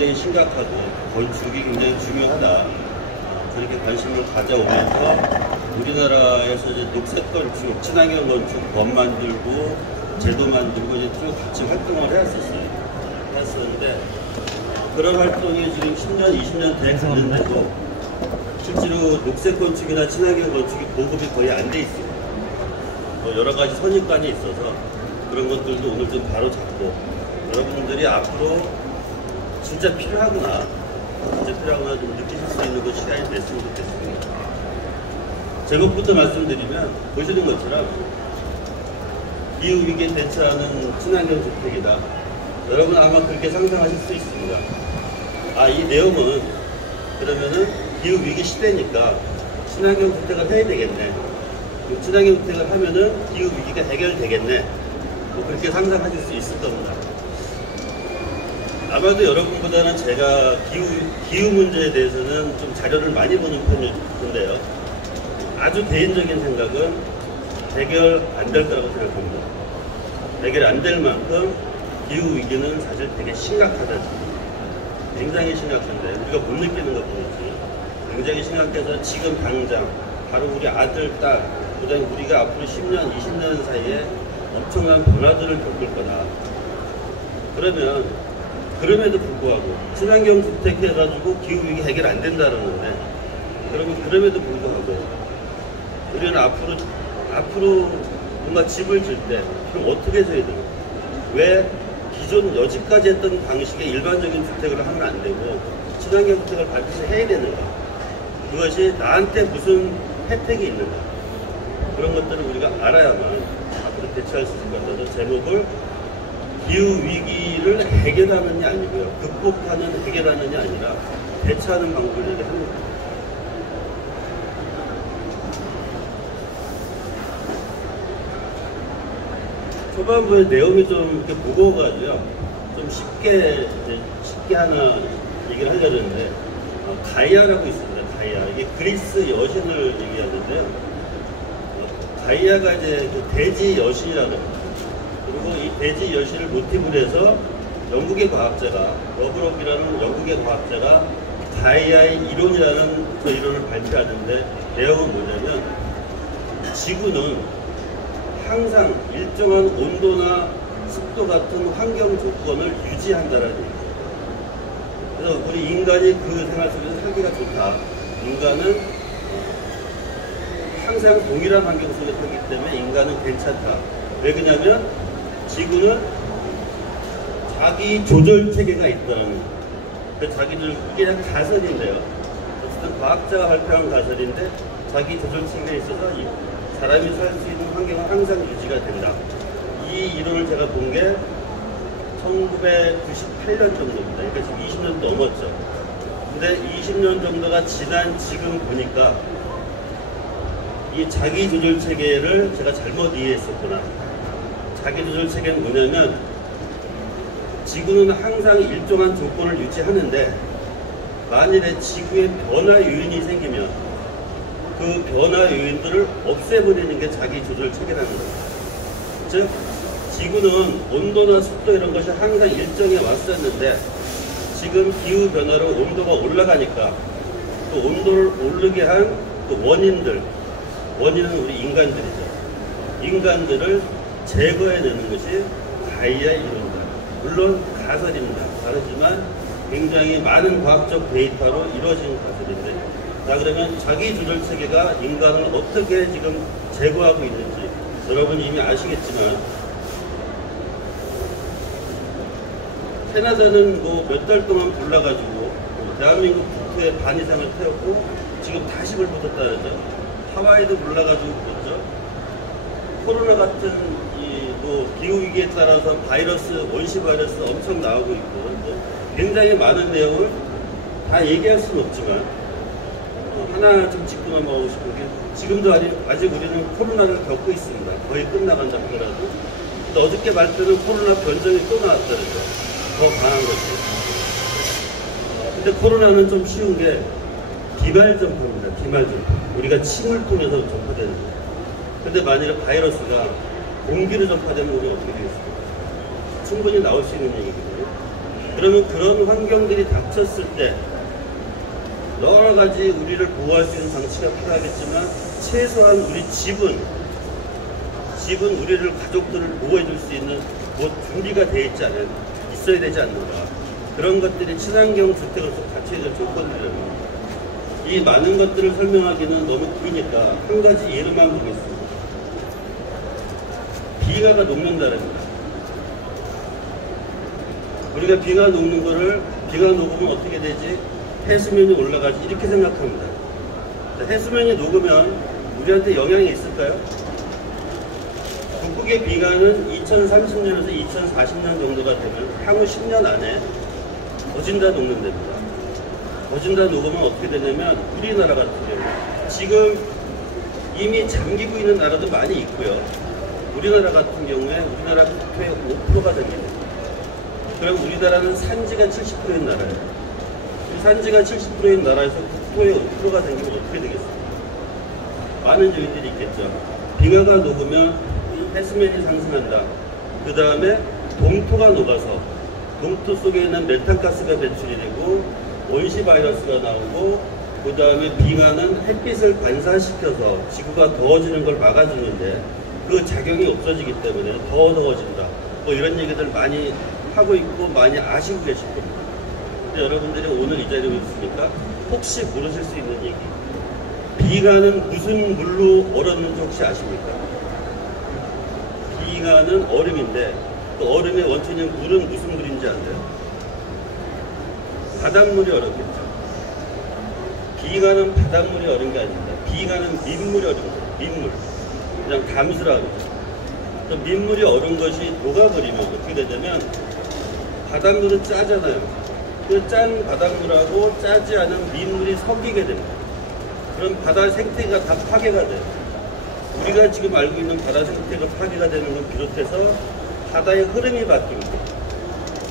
굉장히 심각하고 건축이 굉장히 중요하다. 그렇게 관심을 가져오면서 우리나라에서 이제 녹색 건축, 친환경 건축 법 만들고 제도 만들고 이제 쭉 같이 활동을 했었는데 그런 활동이 지금 10년, 20년 됐는데도 실제로 녹색 건축이나 친환경 건축이 보급이 거의 안 돼 있습니다. 여러 가지 선입관이 있어서 그런 것들도 오늘 좀 바로 잡고 여러분들이 앞으로 진짜 필요하구나 좀 느끼실 수 있는 그 시간이 됐으면 좋겠습니다. 제목부터 말씀드리면 보시는 것처럼 기후위기에 대처하는 친환경 주택이다. 여러분 아마 그렇게 상상하실 수 있습니다. 이 내용은 그러면은 기후위기 시대니까 친환경 주택을 해야 되겠네. 친환경 주택을 하면은 기후위기가 해결되겠네. 그렇게 상상하실 수 있을 겁니다. 아마도 여러분보다는 제가 기후 문제에 대해서는 좀 자료를 많이 보는 편인데요. 아주 개인적인 생각은 해결 안 될 거라고 생각합니다. 해결 안 될 만큼 기후위기는 사실 되게 심각하다. 굉장히 심각한데 우리가 못 느끼는 것 뿐이지 굉장히 심각해서 지금 당장 바로 우리 아들, 딸, 그다음에 우리가 앞으로 10년, 20년 사이에 엄청난 변화들을 겪을 거다. 그러면 그럼에도 불구하고 친환경 주택 해가지고 기후위기 해결 안 된다는 건데 그러면 그럼에도 불구하고 우리는 앞으로 뭔가 집을 질 때 그럼 어떻게 져야 되고 왜 기존 여지까지 했던 방식의 일반적인 주택을 하면 안 되고 친환경 주택을 반드시 해야 되는가? 그것이 나한테 무슨 혜택이 있는가? 그런 것들을 우리가 알아야만 앞으로 대처할 수 있을 것 같아서 제목을 기후위기를 해결하느냐 아니고요. 극복하는 해결하느냐 아니라 대처하는 방법을 얘기합니다. 초반부에 내용이 좀 이렇게 무거워가지고요. 좀 쉽게 하나 얘기를 하려고 했는데, 가이아라고 있습니다. 가이아. 이게 그리스 여신을 얘기하는데요. 가이아가 이제 그 대지 여신이라고 합니다. 그리고 이 대지 여신을 모티브로 해서 영국의 과학자가, 러브롭이라는 영국의 과학자가 가이아의 이론이라는 그 이론을 발표하는데, 내용은 뭐냐면, 지구는 항상 일정한 온도나 습도 같은 환경 조건을 유지한다는 얘기예요. 그래서 우리 인간이 그 생활 속에서 살기가 좋다. 인간은 항상 동일한 환경 속에 살기 때문에 인간은 괜찮다. 왜 그러냐면 지구는 자기 조절 체계가 있다는 거예요. 자기 조절, 그게 그냥 가설인데요. 어쨌든 과학자가 발표한 가설인데 자기 조절 체계에 있어서 사람이 살 수 있는 환경은 항상 유지가 된다. 이 이론을 제가 본 게 1998년 정도입니다. 그러니까 지금 20년 넘었죠. 근데 20년 정도가 지난 지금 보니까 이 자기 조절 체계를 제가 잘못 이해했었구나. 자기 조절 체계는 뭐냐면 지구는 항상 일정한 조건을 유지하는데 만일에 지구에 변화 요인이 생기면 그 변화 요인들을 없애버리는 게 자기 조절 체계라는 거예요. 즉, 지구는 온도나 습도 이런 것이 항상 일정에 왔었는데 지금 기후 변화로 온도가 올라가니까 그 온도를 오르게 한 그 원인은 우리 인간들이죠. 인간들을 제거해내는 것이 가이아 이론입니다. 물론 가설입니다. 다르지만 굉장히 많은 과학적 데이터로 이루어진 가설인데, 자, 그러면 자기 조절 체계가 인간을 어떻게 지금 제거하고 있는지 여러분이 이미 아시겠지만 캐나다는 뭐 몇 달 동안 불나가지고 대한민국 국토의 반 이상을 태웠고 지금 다시 불붙었다죠. 하와이도 불나가지고 그렇죠. 코로나 같은 뭐 기후위기에 따라서 바이러스, 원시 바이러스 엄청 나오고 있고 굉장히 많은 내용을 다 얘기할 수는 없지만 하나 좀 짚고 넘어가고 싶은 게 지금도 아직 우리는 코로나를 겪고 있습니다. 거의 끝나간다 하더라도. 근데 어저께 발표는 코로나 변종이 또 나왔다는 거. 더 강한 것이. 근데 코로나는 좀 쉬운 게 비말전파입니다. 비말전파. 우리가 침을 통해서 전파되는 거예요. 근데 만약에 바이러스가 공기로 전파되면 우리가 어떻게 되겠습니까? 충분히 나올 수 있는 얘기거든요. 그러면 그런 환경들이 닥쳤을 때 여러 가지 우리를 보호할 수 있는 장치가 필요하겠지만 최소한 우리 집은 우리를 가족들을 보호해 줄 수 있는 준비가 되어 있어야 되지 않는가. 그런 것들이 친환경 주택으로서 갖춰야 될 조건들이라는 겁니다. 이 많은 것들을 설명하기는 너무 기니까 한 가지 예로만 보겠습니다. 빙하가 녹는다는 겁니다. 우리가 빙하 녹는 거를 비가 녹으면 어떻게 되지? 해수면이 올라가지 이렇게 생각합니다. 해수면이 녹으면 우리한테 영향이 있을까요? 북극의 빙하는 2030년에서 2040년 정도가 되면 향후 10년 안에 거진 다 녹는답니다. 거진 다 녹으면 어떻게 되냐면 우리나라 같은 경우 지금 이미 잠기고 있는 나라도 많이 있고요. 우리나라 같은 경우에 우리나라 국토의 5%가 됩니다. 그럼 우리나라는 산지가 70%인 나라예요. 산지가 70%인 나라에서 국토의 5%가 생기면 어떻게 되겠습니까? 많은 요인들이 있겠죠. 빙하가 녹으면 해수면이 상승한다. 그 다음에 동토가 녹아서 동토 속에 있는 메탄가스가 배출이 되고 원시 바이러스가 나오고 그 다음에 빙하는 햇빛을 반사시켜서 지구가 더워지는 걸 막아주는데 그 작용이 없어지기 때문에 더 더워진다. 뭐 이런 얘기들 많이 하고 있고 많이 아시고 계실 겁니다. 근데 여러분들이 오늘 이 자리에 있으니까 혹시 모르실 수 있는 얘기. 빙하는 무슨 물로 얼었는지 혹시 아십니까? 빙하는 얼음인데 그 얼음의 원천인 물은 무슨 물인지 아세요? 바닷물이 얼었겠죠. 빙하는 바닷물이 얼은 게 아닙니다. 빙하는 민물이 얼은 거예요. 민물. 그냥 담수라고 그러죠. 민물이 얼은 것이 녹아버리면 어떻게 되냐면 바닷물은 짜잖아요. 그 짠 바닷물하고 짜지 않은 민물이 섞이게 됩니다. 그럼 바다 생태계가 다 파괴가 돼요. 우리가 지금 알고 있는 바다 생태계가 파괴가 되는 걸 비롯해서 바다의 흐름이 바뀝니다.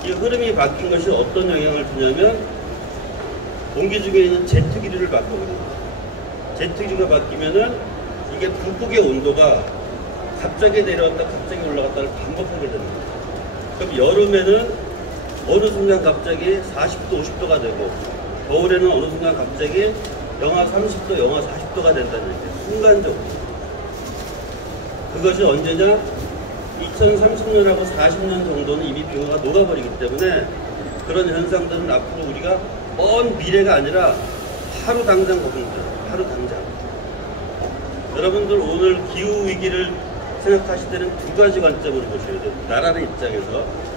이 흐름이 바뀐 것이 어떤 영향을 주냐면 공기 중에 있는 제트기류를 바꿔버립니다. 제트기류가 바뀌면은 이게 북극의 온도가 갑자기 내려왔다 갑자기 올라갔다를 반복하게 됩니다. 그럼 여름에는 어느 순간 갑자기 40도, 50도가 되고 겨울에는 어느 순간 갑자기 영하 30도, 영하 40도가 된다는 얘기예요. 순간적으로. 그것이 언제냐? 2030년하고 40년 정도는 이미 빙하가 녹아버리기 때문에 그런 현상들은 앞으로 우리가 먼 미래가 아니라 하루 당장 거듭니다. 하루 당장. 여러분들 오늘 기후위기를 생각하실 때는 두 가지 관점으로 보셔야 돼요. 나라의 입장에서.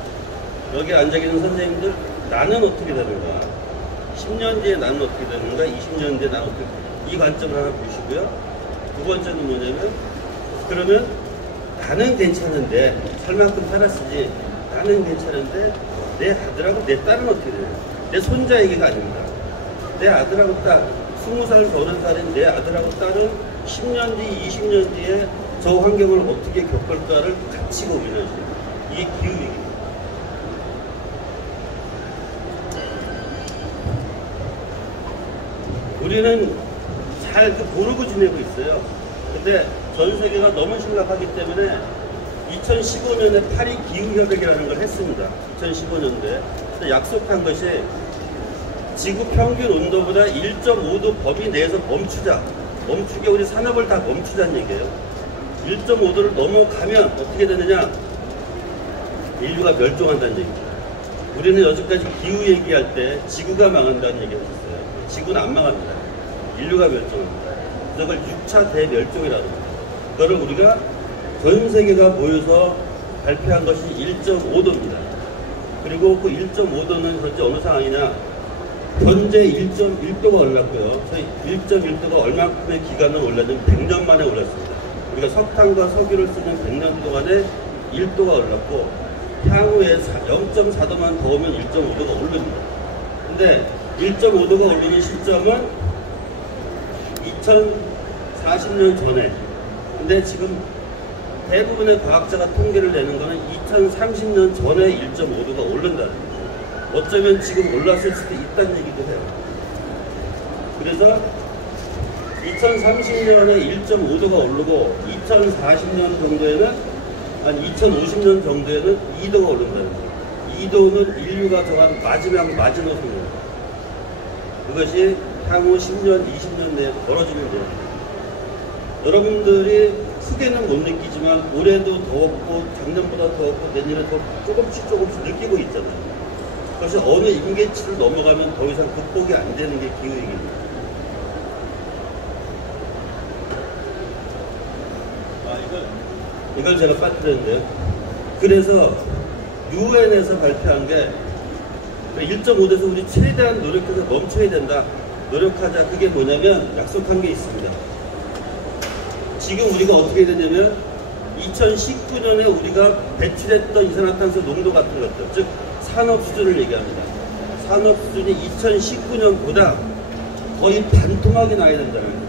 여기 앉아계신 선생님들, 나는 어떻게 되는가? 10년 뒤에 나는 어떻게 되는가? 20년 뒤에 나는 어떻게 되는가? 이 관점을 하나 보시고요. 두 번째는 뭐냐면, 그러면 나는 괜찮은데, 살 만큼 살았으니, 나는 괜찮은데, 내 아들하고 내 딸은 어떻게 되냐? 내 손자 얘기가 아닙니다. 내 아들하고 딸, 20살, 30살인 내 아들하고 딸은 10년 뒤, 20년 뒤에 저 환경을 어떻게 겪을까를 같이 고민하죠. 이게 기후위기입니다. 우리는 잘 모르고 지내고 있어요. 근데 전 세계가 너무 심각하기 때문에 2015년에 파리 기후협약이라는 걸 했습니다. 2015년도에. 약속한 것이 지구 평균 온도보다 1.5도 범위 내에서 멈추자. 멈추게 우리 산업을 다 멈추자는 얘기예요. 1.5도를 넘어가면 어떻게 되느냐? 인류가 멸종한다는 얘기입니다. 우리는 여지까지 기후 얘기할 때 지구가 망한다는 얘기를 했어요. 지구는 안 망합니다. 인류가 멸종합니다. 그걸 6차 대멸종이라고 합니다. 그거를 우리가 전 세계가 모여서 발표한 것이 1.5도입니다. 그리고 그 1.5도는 현재 어느 상황이냐? 현재 1.1도가 올랐고요. 저희 1.1도가 얼마큼의 기간을 올랐냐면 100년 만에 올랐습니다. 우리가 석탄과 석유를 쓰는 100년 동안에 1도가 올랐고 향후에 0.4도만 더 오면 1.5도가 오릅니다. 근데 1.5도가 오르는 시점은 2040년 전에. 근데 지금 대부분의 과학자가 통계를 내는 거는 2030년 전에 1.5도가 오른다는 거죠. 어쩌면 지금 올랐을 수도 있다는 얘기도 해요. 그래서 2030년에 1.5도가 오르고 2040년 정도에는, 아니 2050년 정도에는 2도가 오른다는 거예요. 2도는 인류가 정한 마지막 마지노선입니다. 그것이 향후 10년, 20년 내에 벌어지는 일입니다. 여러분들이 크게는 못 느끼지만 올해도 더웠고 작년보다 더웠고 내년에 더 조금씩 느끼고 있잖아요. 그래서 어느 임계치를 넘어가면 더 이상 극복이 안 되는 게 기후위기입니다. 이걸 제가 빠뜨렸는데요. 그래서 유엔에서 발표한 게 1.5도에서 우리 최대한 노력해서 멈춰야 된다. 노력하자. 그게 뭐냐면 약속한 게 있습니다. 지금 우리가 어떻게 되냐면 2019년에 우리가 배출했던 이산화탄소 농도 같은 것들, 즉 산업 수준을 얘기합니다. 산업 수준이 2019년보다 거의 반토막이 나야 된다는 거예요.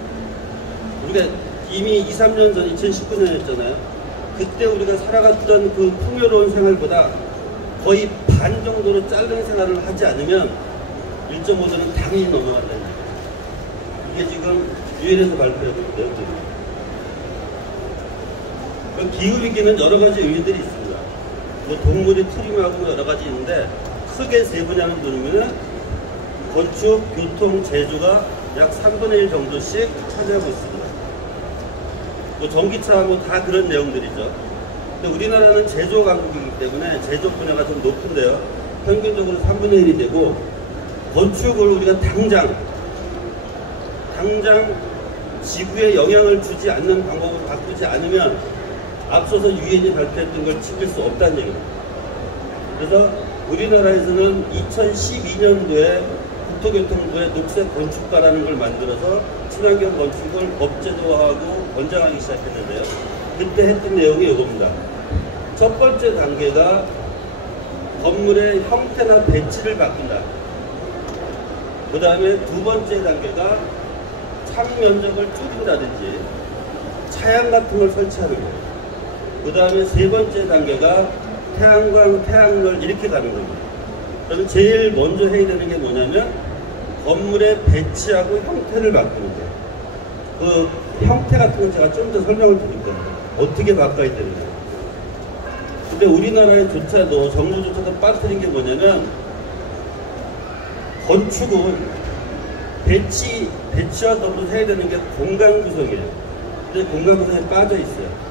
우리가 이미 2, 3년 전 2019년이었잖아요. 그때 우리가 살아갔던 그 풍요로운 생활보다 거의 반 정도로 짧은 생활을 하지 않으면 1.5도는 당연히 넘어간다는 거예요. 이게 지금 유엔에서 발표했던 내용들입니다. 기후위기는 여러 가지 의미들이 있습니다. 뭐 동물이 트림하고 여러 가지 있는데 크게 세 분야를 두르면 건축, 교통, 제조가 약 3분의 1 정도씩 차지하고 있습니다. 뭐 전기차 뭐 다 그런 내용들이죠. 근데 우리나라는 제조 강국이기 때문에 제조 분야가 좀 높은데요. 평균적으로 3분의 1이 되고 건축을 우리가 당장 지구에 영향을 주지 않는 방법으로 바꾸지 않으면 앞서서 유엔이 발표했던 걸 지킬 수 없다는 얘기입니다. 그래서 우리나라에서는 2012년도에 국토교통부의 녹색 건축가라는 걸 만들어서 친환경 건축을 법제도화하고 권장하기 시작했는데요. 그때 했던 내용이 이겁니다. 첫 번째 단계가 건물의 형태나 배치를 바꾼다. 그 다음에 두 번째 단계가 창 면적을 줄인다든지 차양 같은 걸 설치하는 거예요. 그 다음에 세 번째 단계가 태양광, 태양열 이렇게 가는 겁니다. 그러면 제일 먼저 해야 되는 게 뭐냐면 건물의 배치하고 형태를 바꾸는 거예요. 그 형태 같은 건 제가 좀 더 설명을 드릴 겁니다. 어떻게 바꿔야 되는지. 근데 우리나라에조차도 정부조차도 빠뜨린 게 뭐냐면 건축은 배치와 더불어 해야 되는 게 공간 구성이에요. 근데 공간 구성에 빠져 있어요.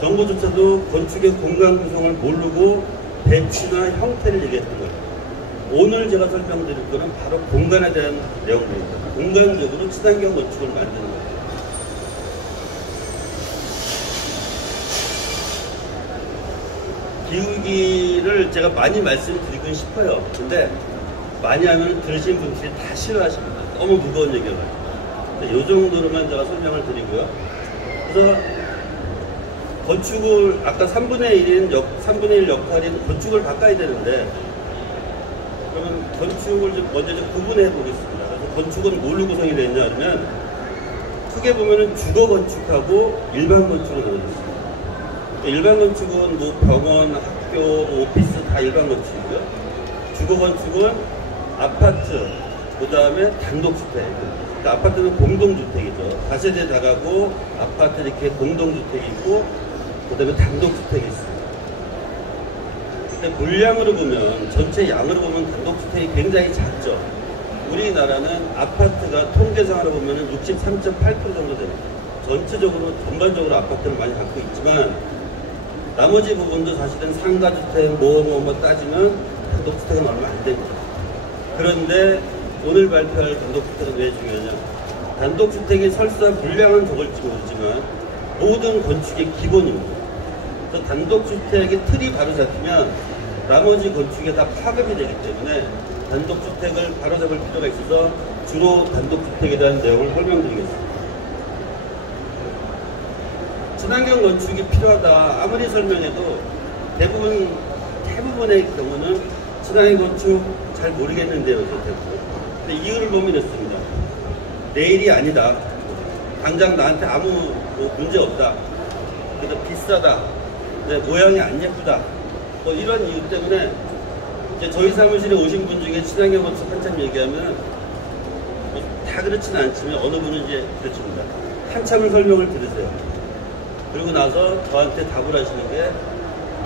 정부조차도 건축의 공간 구성을 모르고 배치나 형태를 얘기했던 거예요. 오늘 제가 설명드릴 거는 바로 공간에 대한 내용입니다. 공간적으로 친환경 건축을 만드는 거예요. 기후위기를 제가 많이 말씀드리고 싶어요. 근데 많이 하면 들으신 분들이 다 싫어하십니다. 너무 무거운 얘기여가지고. 이 정도로만 제가 설명을 드리고요. 그래서 건축을 아까 3분의 1 역할인 건축을 바꿔야 되는데 그러면 건축을 먼저 구분해 보겠습니다. 그래서 건축은 뭘로 구성이 되어 있냐 하면 크게 보면은 주거 건축하고 일반 건축으로 나눠져 있습니다. 일반 건축은 뭐 병원, 학교, 오피스 다 일반 건축이고요. 주거 건축은 아파트, 그 다음에 단독주택. 그러니까 아파트는 공동주택이죠. 다세대 다가구 아파트 이렇게 공동주택이 있고 그 다음에 단독주택이 있습니다. 근데 물량으로 보면 전체 양으로 보면 단독주택이 굉장히 작죠. 우리나라는 아파트가 통계상으로 보면 63.8% 정도 됩니다. 전체적으로 전반적으로 아파트를 많이 갖고 있지만 나머지 부분도 사실은 상가주택 뭐 따지면 단독주택은 얼마 안 됩니다. 그런데 오늘 발표할 단독주택은 왜 중요하냐? 단독주택이 설사 분량은 적을지 모르지만 모든 건축의 기본입니다. 그래서 단독주택의 틀이 바로 잡히면 나머지 건축에 다 파급이 되기 때문에 단독주택을 바로잡을 필요가 있어서 주로 단독주택에 대한 내용을 설명드리겠습니다. 친환경 건축이 필요하다 아무리 설명해도 대부분의 경우는 친환경 건축 잘 모르겠는데요. 대부분. 근데 이유를 보면 이렇습니다. 내일이 아니다. 당장 나한테 아무 문제 없다. 그래서 비싸다. 모양이 안 예쁘다. 뭐 이런 이유 때문에 이제 저희 사무실에 오신 분 중에 친환경 건축 한참 얘기하면 다 그렇지는 않지만 어느 분은 이제 그렇습니다. 한참을 설명을 들으세요. 그리고 나서 저한테 답을 하시는 게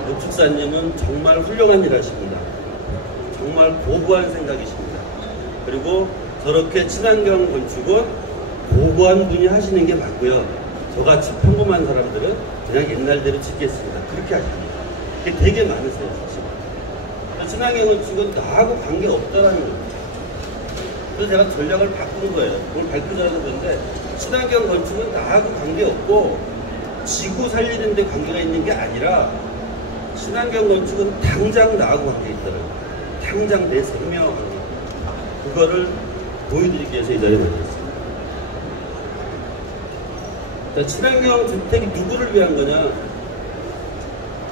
건축사님은 정말 훌륭한 일 하십니다. 정말 고고한 생각이십니다. 그리고 저렇게 친환경 건축은 고고한 분이 하시는 게 맞고요. 저같이 평범한 사람들은 그냥 옛날대로 짓겠습니다. 그렇게 하십니다. 그게 되게 많으세요, 사실. 친환경 건축은 나하고 관계없다라는 거예요. 그래서 제가 전략을 바꾼 거예요. 오늘 발표자라서 그런데 친환경 건축은 나하고 관계없고 지구 살리는 데 관계가 있는 게 아니라 친환경 건축은 당장 나하고 관계 있다는 거예요. 당장 내 생명과 관계. 그거를 보여드리기 위해서 이 자리에 모였습니다. 자, 친환경 주택이 누구를 위한 거냐?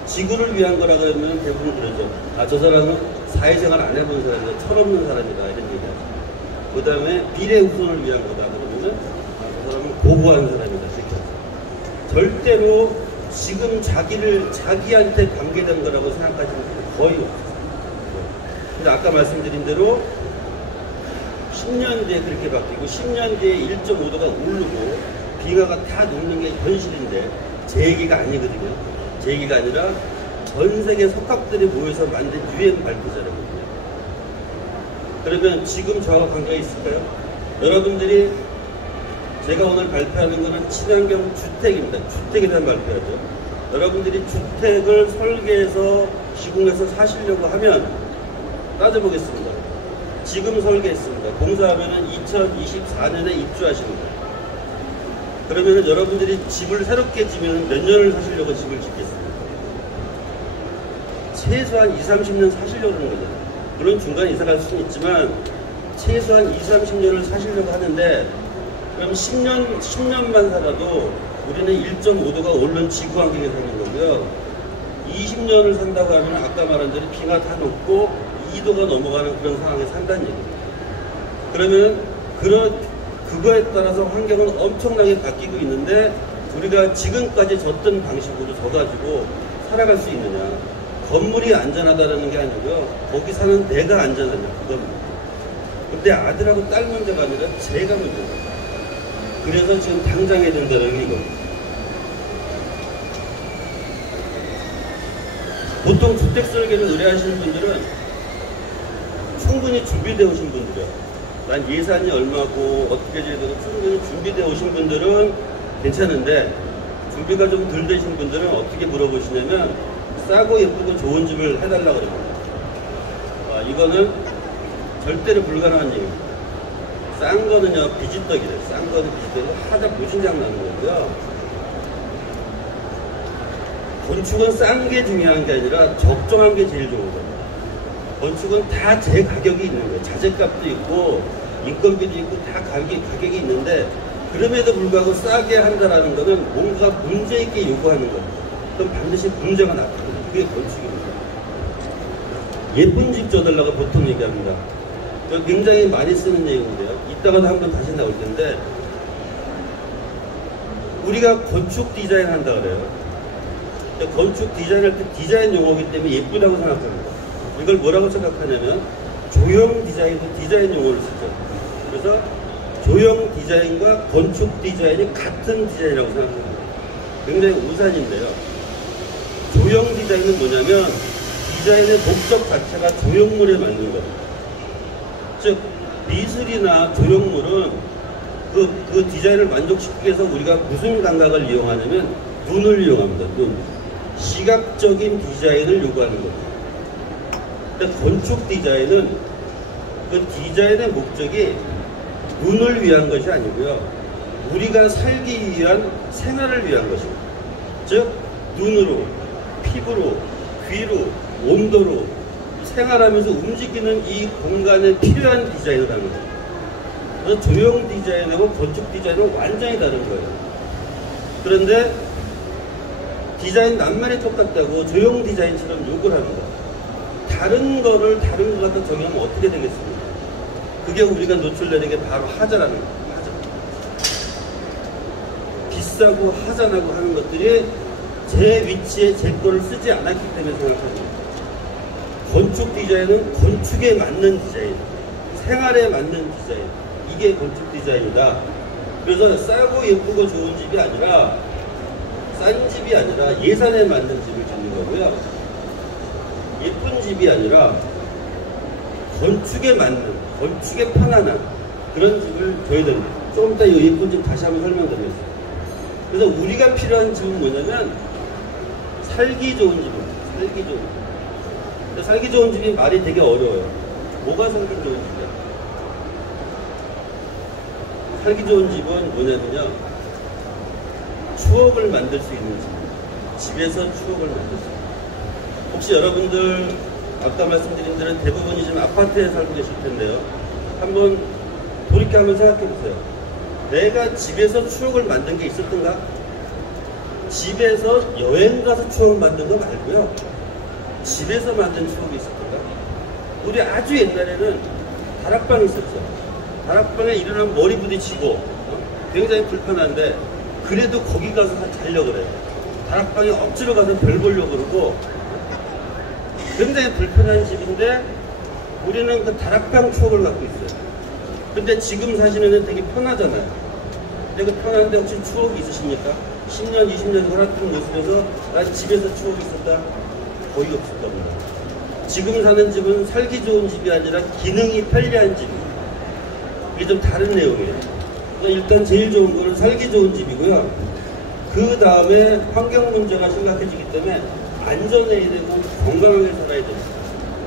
지구를 위한 거라 그러면 대부분 그러죠. 아, 저 사람은 사회생활 안 해본 사람이다, 철없는 사람이다, 이런 얘기하죠. 그 다음에 미래 후손을 위한 거다 그러면은 아, 저 사람은 고고한 사람이다, 이렇게 하죠. 절대로 지금 자기한테 관계된 거라고 생각하시는 분이 거의 없어요. 근데 아까 말씀드린 대로 10년 뒤에 그렇게 바뀌고 10년 뒤에 1.5도가 오르고 빙하가 다 녹는 게 현실인데 제 얘기가 아니거든요. 제 얘기가 아니라 전 세계 석학들이 모여서 만든 유엔 발표자라거든요. 그러면 지금 저와 관계가 있을까요? 여러분들이 제가 오늘 발표하는 것은 친환경 주택입니다. 주택에 대한 발표하죠. 여러분들이 주택을 설계해서 시공해서 사시려고 하면 따져보겠습니다. 지금 설계했습니다. 공사하면 2024년에 입주하시는 거예요. 그러면 여러분들이 집을 새롭게 지면 몇 년을 사시려고 집을 짓겠습니까? 최소한 20, 30년 사시려고 하는 거잖아요. 물론 중간에 이사 갈 수는 있지만 최소한 20, 30년을 사시려고 하는데 그럼 10년만 살아도 우리는 1.5도가 오른 지구 환경에 사는 거고요. 20년을 산다고 하면 아까 말한 대로 빙하 다 녹고 2도가 넘어가는 그런 상황에 산다는 얘기입니다. 그러면 그거에 따라서 환경은 엄청나게 바뀌고 있는데 우리가 지금까지 졌던 방식으로 져가지고 살아갈 수 있느냐. 건물이 안전하다는 게 아니고요. 거기 사는 내가 안전하냐. 그겁니다. 근데 아들하고 딸 문제가 아니라 제가 문제다. 그래서 지금 당장 해야 된다는 게 이겁니다. 보통 주택 설계를 의뢰하시는 분들은 충분히 준비되어 오신 분들이요. 난 예산이 얼마고 어떻게 해야 되고 충분히 준비되어 오신 분들은 괜찮은데 준비가 좀 덜 되신 분들은 어떻게 물어보시냐면 싸고 예쁘고 좋은 집을 해달라고 그럽니다. 이거는 절대로 불가능한 얘기입니다. 싼 거는요, 비지떡이래요. 싼 거는 비지떡이고 하다 고진장 나는 거고요. 건축은 싼 게 중요한 게 아니라 적정한 게 제일 좋은 거예요. 건축은 다 제 가격이 있는 거예요. 자재값도 있고 인건비도 있고 다 가격이 있는데 그럼에도 불구하고 싸게 한다라는 거는 뭔가 문제 있게 요구하는 거예요. 그럼 반드시 문제가 나타나요. 그게 건축입니다. 예쁜 집 줘달라고 보통 얘기합니다. 굉장히 많이 쓰는 얘기인데요. 이따가도 한번 다시 나올 텐데 우리가 건축 디자인 한다 그래요. 건축 디자인할 때 디자인 용어이기 때문에 예쁘다고 생각합니다. 이걸 뭐라고 생각하냐면 조형 디자인도 디자인 용어를 쓰죠. 그래서 조형 디자인과 건축 디자인이 같은 디자인이라고 생각합니다. 굉장히 우산인데요. 조형 디자인은 뭐냐면 디자인의 목적 자체가 조형물에 맞는 거예요. 즉 미술이나 조형물은 그 디자인을 만족시키기 위해서 우리가 무슨 감각을 이용하냐면 눈을 이용합니다. 눈. 시각적인 디자인을 요구하는 겁니다. 근데 건축 디자인은 그 디자인의 목적이 눈을 위한 것이 아니고요. 우리가 살기 위한 생활을 위한 것입니다. 즉 눈으로, 피부로, 귀로, 온도로 생활하면서 움직이는 이 공간에 필요한 디자인을 하는 거예요. 그래서 조형 디자인하고 건축 디자인은 완전히 다른 거예요. 그런데 디자인 낱말이 똑같다고 조형 디자인처럼 욕을 합니다. 다른 거를 다른 거 갖다 적용하면 어떻게 되겠습니까? 그게 우리가 노출되는 게 바로 하자라는 거예요. 하자. 비싸고 하자라고 하는 것들이 제 위치에 제 거를 쓰지 않았기 때문에 생각합니다. 건축 디자인은 건축에 맞는 디자인, 생활에 맞는 디자인, 이게 건축 디자인이다. 그래서 싸고 예쁘고 좋은 집이 아니라 싼 집이 아니라 예산에 맞는 집을 짓는 거고요. 예쁜 집이 아니라 건축에 맞는, 건축에 편안한 그런 집을 줘야 됩니다. 조금 이따 이 예쁜 집 다시 한번 설명드리겠습니다. 그래서 우리가 필요한 집은 뭐냐면 살기 좋은 집입니다. 살기 좋은 집. 근데 살기 좋은 집이 말이 되게 어려워요. 뭐가 살기 좋은 집이야? 살기 좋은 집은 뭐냐면요, 추억을 만들 수 있는 집. 집에서 추억을 만들 수 있는 집. 혹시 여러분들 아까 말씀드린 대로 대부분이 지금 아파트에 살고 계실 텐데요. 한번 돌이켜 한번 생각해 보세요. 내가 집에서 추억을 만든 게 있었던가? 집에서 여행 가서 추억을 만든 거 말고요. 집에서 만든 추억이 있었던가? 우리 아주 옛날에는 다락방이 있었죠. 다락방에 일어나면 머리 부딪히고 굉장히 불편한데 그래도 거기 가서 자려고 그래요. 다락방에 억지로 가서 별 보려고 그러고 굉장히 불편한 집인데 우리는 그 다락방 추억을 갖고 있어요. 근데 지금 사시는 되게 편하잖아요. 근데 그 편한데 혹시 추억이 있으십니까? 10년, 20년 살았던 모습에서 난 집에서 추억이 있었다? 거의 없을 겁니다. 지금 사는 집은 살기 좋은 집이 아니라 기능이 편리한 집입니다. 이게 좀 다른 내용이에요. 일단 제일 좋은 거는 살기 좋은 집이고요. 그 다음에 환경 문제가 심각해지기 때문에 안전해야 되고 건강하게 살아야 됩니다.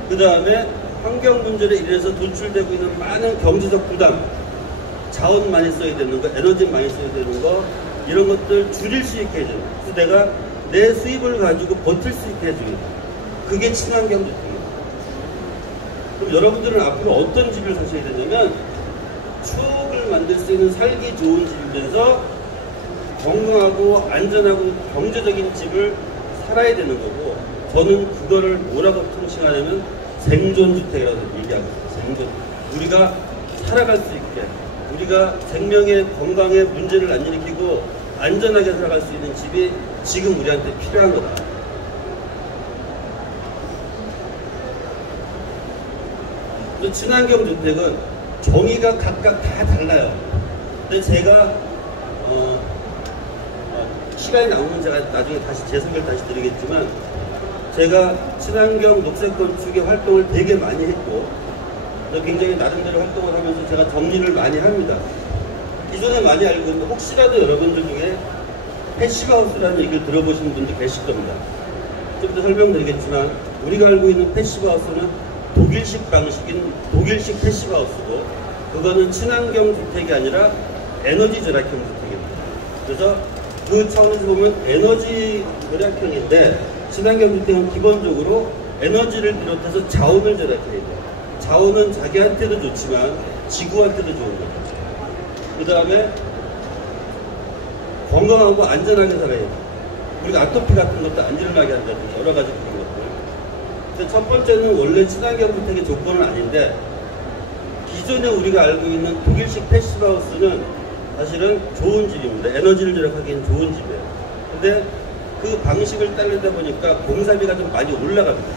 그 다음에 환경 문제로 인해서 노출되고 있는 많은 경제적 부담, 자원 많이 써야 되는 거, 에너지 많이 써야 되는 거, 이런 것들 줄일 수 있게 해줘요. 그래서 내가 내 수입을 가지고 버틸 수 있게 해줍니다. 그게 친환경 주택입니다. 그럼 여러분들은 앞으로 어떤 집을 사셔야 되냐면 추억을 만들 수 있는 살기 좋은 집이면서 건강하고 안전하고 경제적인 집을 살아야 되는 거고, 저는 그거를 뭐라고 통칭하냐면 생존주택이라고 얘기합니다. 생존. 우리가 살아갈 수 있게, 우리가 생명의 건강에 문제를 안 일으키고 안전하게 살아갈 수 있는 집이 지금 우리한테 필요한 거다. 또 친환경 주택은 정의가 각각 다 달라요. 근데 제가 시간이 나오면 제가 나중에 다시 제 생각을 다시 드리겠지만, 제가 친환경 녹색 건축의 활동을 되게 많이 했고 굉장히 나름대로 활동을 하면서 제가 정리를 많이 합니다. 기존에 많이 알고 있는데 혹시라도 여러분들 중에 패시브하우스라는 얘기를 들어보신 분들 계실 겁니다. 좀 더 설명드리겠지만, 우리가 알고 있는 패시브하우스는 독일식 방식인 독일식 패시브하우스고, 그거는 친환경 주택이 아니라 에너지 절약형 주택입니다. 그래서 그 차원에서 보면 에너지 절약형인데, 친환경 주택은 기본적으로 에너지를 비롯해서 자원을 절약해야 돼요. 자원은 자기한테도 좋지만 지구한테도 좋은 거죠. 그 다음에 건강하고 안전하게 살아야 돼요. 우리가 아토피 같은 것도 안 일어나게 한다든지 여러 가지 그런 것들. 근데 첫 번째는 원래 친환경 주택의 조건은 아닌데, 기존에 우리가 알고 있는 독일식 패시브하우스는 사실은 좋은 집입니다. 에너지를 절약하기엔 좋은 집이에요. 근데 그 방식을 따르다 보니까 공사비가 좀 많이 올라갑니다.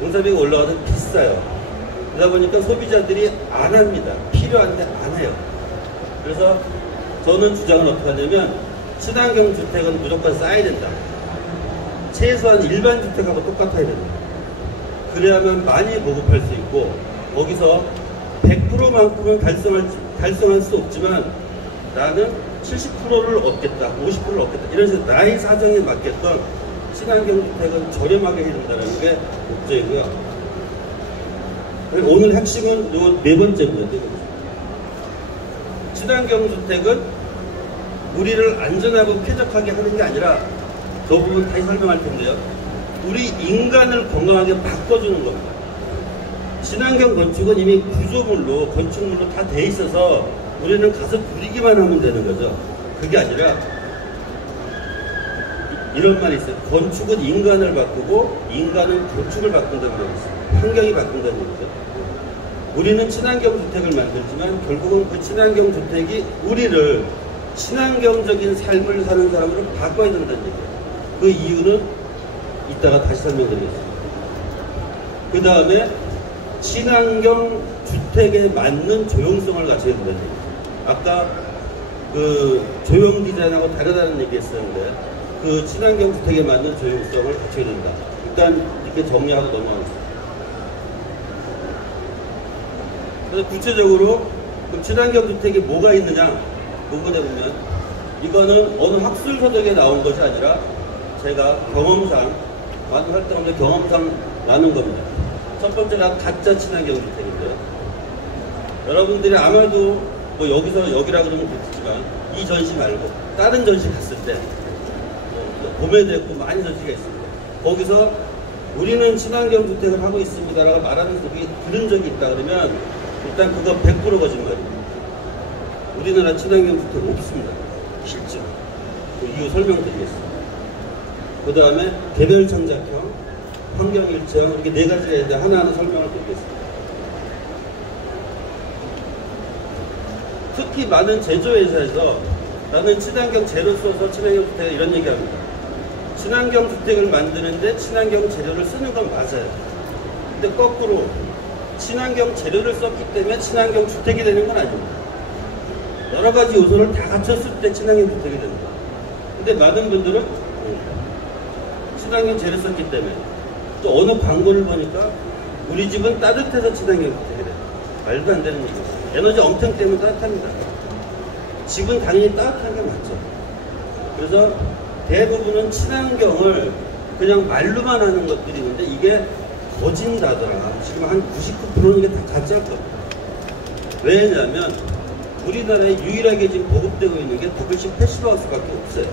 공사비가 올라가서 비싸요. 그러다 보니까 소비자들이 안 합니다. 필요한데 안 해요. 그래서 저는 주장은 어떻게 하냐면, 친환경 주택은 무조건 쌓아야 된다. 최소한 일반 주택하고 똑같아야 된다. 그래야만 많이 보급할 수 있고, 거기서 100%만큼은 달성할 수 없지만 나는 70%를 얻겠다, 50%를 얻겠다, 이런 식으로 나의 사정에 맞게끔 친환경 주택은 저렴하게 해야 된다는 게 목적이고요. 오늘 핵심은 요 네 번째입니다. 친환경 주택은 우리를 안전하고 쾌적하게 하는 게 아니라, 그 부분 다시 설명할 텐데요, 우리 인간을 건강하게 바꿔주는 겁니다. 친환경 건축은 이미 구조물로, 건축물로 다 돼 있어서 우리는 가서 부리기만 하면 되는 거죠. 그게 아니라 이런 말이 있어요. 건축은 인간을 바꾸고 인간은 건축을 바꾼다는 말이 있어요. 환경이 바꾼다는 얘기죠. 우리는 친환경 주택을 만들지만 결국은 그 친환경 주택이 우리를 친환경적인 삶을 사는 사람으로 바꿔야 된다는 얘기예요. 그 이유는 이따가 다시 설명드리겠습니다. 그 다음에 친환경 주택에 맞는 조용성을 갖춰야 된다는 얘기예요. 아까 그 조용 디자인하고 다르다는 얘기 했었는데, 그 친환경 주택에 맞는 조용성을 갖춰야 된다. 일단 이렇게 정리하고 넘어가겠습니다. 그래서 구체적으로 그럼 친환경 주택이 뭐가 있느냐 부분해 보면 이거는 어느 학술 서적에 나온 것이 아니라 제가 경험상 많은 활동하면서 경험상 나눈 겁니다. 첫 번째가 가짜 친환경 주택인데요. 여러분들이 아마도 뭐 여기라 그러면 그렇지만 이 전시 말고 다른 전시 갔을 때 봄에도 있고 많이 전시가 있습니다. 거기서 우리는 친환경 주택을 하고 있습니다라고 말하는 소리 들은 적이 있다 그러면 일단 그거 100% 거짓말입니다. 우리나라 친환경 주택 없습니다. 실제로. 그 이유 설명드리겠습니다. 그 다음에 개별 창작형, 환경 일체형 이렇게 네 가지가 있는데 하나하나 설명을 드리겠습니다. 특히 많은 제조회사에서 나는 친환경 재료 써서 친환경 주택 이런 얘기합니다. 친환경 주택을 만드는데 친환경 재료를 쓰는 건 맞아요. 근데 거꾸로 친환경 재료를 썼기 때문에 친환경 주택이 되는 건 아닙니다. 여러 가지 요소를 다 갖췄을 때 친환경 주택이 됩니다. 근데 많은 분들은 친환경 재료 썼기 때문에 또 어느 광고를 보니까 우리 집은 따뜻해서 친환경 주택이 돼요. 말도 안 되는 얘기죠. 에너지 엄청 때문에 따뜻합니다. 집은 당연히 따뜻한 게 맞죠. 그래서 대부분은 친환경을 그냥 말로만 하는 것들이 있는데 이게 거진다더라. 지금 한 99%는 이게 다 가짜일 겁니다. 왜냐하면 우리나라에 유일하게 지금 보급되고 있는 게 독일식 패시브하우스밖에 없어요.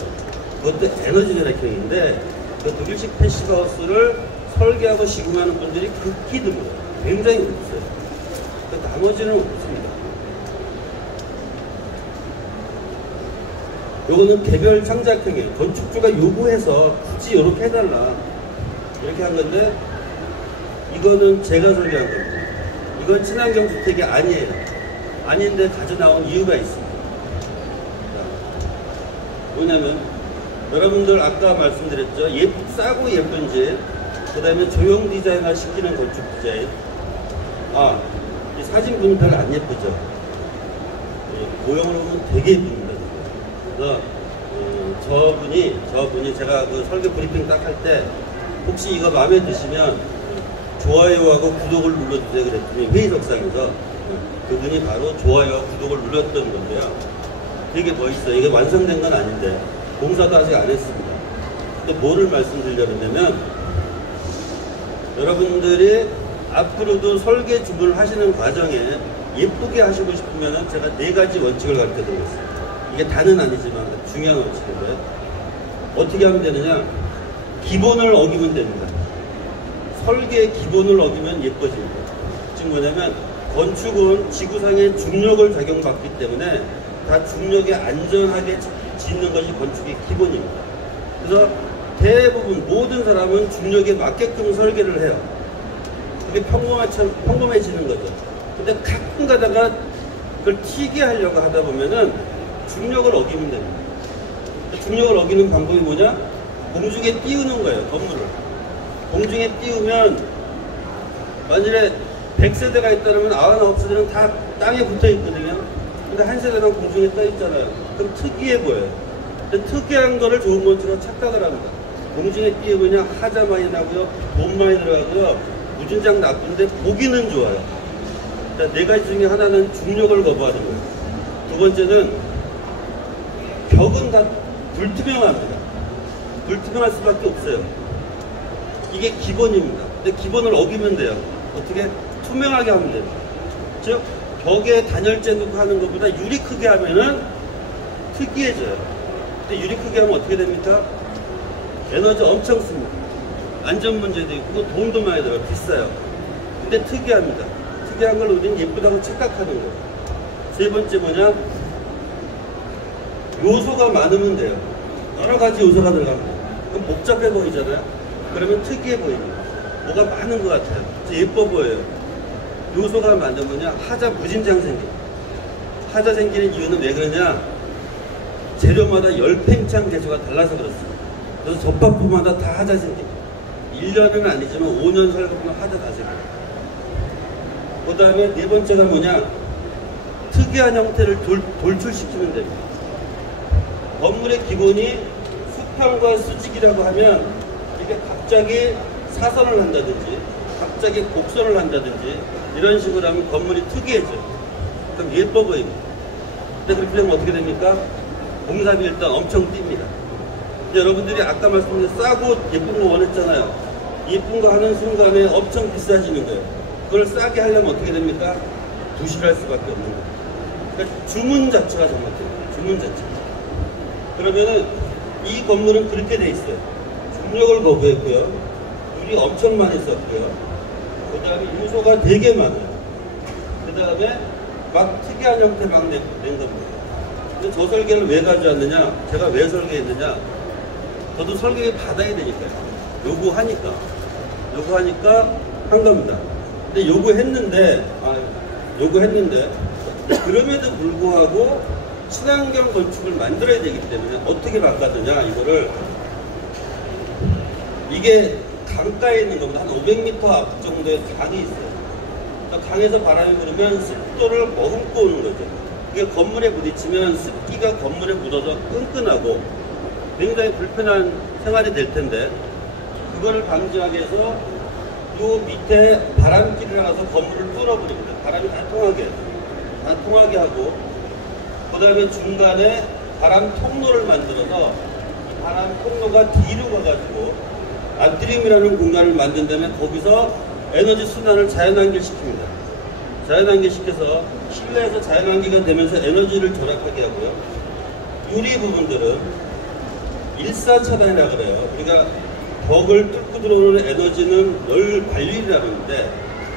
그것도 에너지 절약형인데 그 독일식 패시브하우스를 설계하고 시공하는 분들이 극히 드물어요. 굉장히 없어요. 나머지는 없습니다. 요거는 개별 창작형이에요. 건축주가 요구해서 굳이 이렇게 해달라 이렇게 한 건데 이거는 제가 설계한 겁니다. 이건 친환경 주택이 아니에요. 아닌데 가져 나온 이유가 있습니다. 뭐냐면 여러분들 아까 말씀드렸죠. 싸고 예쁜 집, 그 다음에 조형 디자인화 시키는 건축 디자인. 이 사진 보면 별로 안 예쁘죠. 모형으로 보면 되게 예쁩니다. 그래서 저분이 제가 그 설계 브리핑 딱 할 때 혹시 이거 마음에 드시면 좋아요하고 구독을 눌러주세요 그랬더니 회의석상에서 그분이 바로 좋아요와 구독을 눌렀던 건데요. 되게 멋있어요. 이게 완성된 건 아닌데 공사도 아직 안 했습니다. 근데 뭐를 말씀드리려면 여러분들이 앞으로도 설계 주문을 하시는 과정에 예쁘게 하시고 싶으면 제가 네 가지 원칙을 가르쳐 드리겠습니다. 이게 다는 아니지만 중요한 원칙인데요. 어떻게 하면 되느냐? 기본을 어기면 됩니다. 설계의 기본을 어기면 예뻐집니다. 지금 뭐냐면 건축은 지구상의 중력을 작용받기 때문에 다 중력에 안전하게 짓는 것이 건축의 기본입니다. 그래서 대부분 모든 사람은 중력에 맞게끔 설계를 해요. 그게 평범해지는 거죠. 근데 가끔 가다가 그걸 튀게 하려고 하다 보면은 중력을 어기면 됩니다. 중력을 어기는 방법이 뭐냐? 공중에 띄우는 거예요, 건물을. 공중에 띄우면 만일에 100세대가 있다면 99세대는 다 땅에 붙어 있거든요. 근데 한 세대는 공중에 떠 있잖아요. 그럼 특이해 보여요. 근데 특이한 거를 좋은 건축으로 착각을 합니다. 공중에 띄우면 하자 많이 나고요, 돈 많이 들어가고요, 무진장 나쁜데 보기는 좋아요. 네 가지 중에 하나는 중력을 거부하는 거예요. 두 번째는 벽은 다 불투명합니다. 불투명할 수밖에 없어요. 이게 기본입니다. 근데 기본을 어기면 돼요. 어떻게? 투명하게 하면 됩니다. 즉 벽에 단열재 놓고 하는 것보다 유리 크게 하면은 특이해져요. 근데 유리 크게 하면 어떻게 됩니까? 에너지 엄청 씁니다. 안전 문제도 있고 돈도 많이 들어요. 비싸요. 근데 특이합니다. 특이한 걸 우리는 예쁘다고 착각하는 거예요. 세 번째 뭐냐? 요소가 많으면 돼요. 여러 가지 요소가 들어갑니다. 그럼 복잡해 보이잖아요. 그러면 특이해 보입니다. 뭐가 많은 것 같아요. 예뻐 보여요. 요소가 많으면요, 하자 무진장 생겨요. 하자 생기는 이유는 왜 그러냐? 재료마다 열팽창 개수가 달라서 그렇습니다. 그래서 접합부마다 다 하자 생깁니다. 1년은 아니지만 5년 살고 보면 하자 다 생겨요. 그 다음에 네 번째가 뭐냐? 특이한 형태를 돌출시키면 됩니다. 건물의 기본이 수평과 수직이라고 하면 이게 갑자기 사선을 한다든지 갑자기 곡선을 한다든지 이런 식으로 하면 건물이 특이해져요. 좀 예뻐 보입니다. 근데 그렇게 되면 어떻게 됩니까? 공사비 일단 엄청 뜁니다. 근데 여러분들이 아까 말씀드린 싸고 예쁜 거 원했잖아요. 예쁜 거 하는 순간에 엄청 비싸지는 거예요. 그걸 싸게 하려면 어떻게 됩니까? 부실할 수밖에 없는 거예요. 그러니까 주문 자체가 잘못돼요. 주문 자체. 그러면은 이 건물은 그렇게 돼 있어요. 중력을 거부했고요. 물이 엄청 많이 썼고요. 그 다음에 요소가 되게 많아요. 그 다음에 막 특이한 형태 막 낸 겁니다. 근데 저 설계를 왜 가져왔느냐? 제가 왜 설계했느냐? 저도 설계를 받아야 되니까요. 요구하니까 한 겁니다. 근데 요구했는데 그럼에도 불구하고 친환경 건축을 만들어야 되기 때문에 어떻게 바꿨느냐? 이거를 이게 강가에 있는 겁니다. 한 500m 앞 정도의 강이 있어요. 강에서 바람이 불으면 습도를 머금고 오는 거죠. 이게 건물에 부딪히면 습기가 건물에 묻어서 끈끈하고 굉장히 불편한 생활이 될 텐데, 그거를 방지하기 위해서 요 밑에 바람길을 나가서 건물을 뚫어버립니다. 바람이 다 통하게 하고, 그 다음에 중간에 바람 통로를 만들어서 이 바람 통로가 뒤로 가가지고 아트리움이라는 공간을 만든 다음에 거기서 에너지 순환을 자연환기시킵니다. 자연환기시켜서 실내에서 자연환기가 되면서 에너지를 절약하게 하고요. 유리 부분들은 일사차단이라 그래요. 우리가 벽을 뚫고 들어오는 에너지는 열 발열이라는데,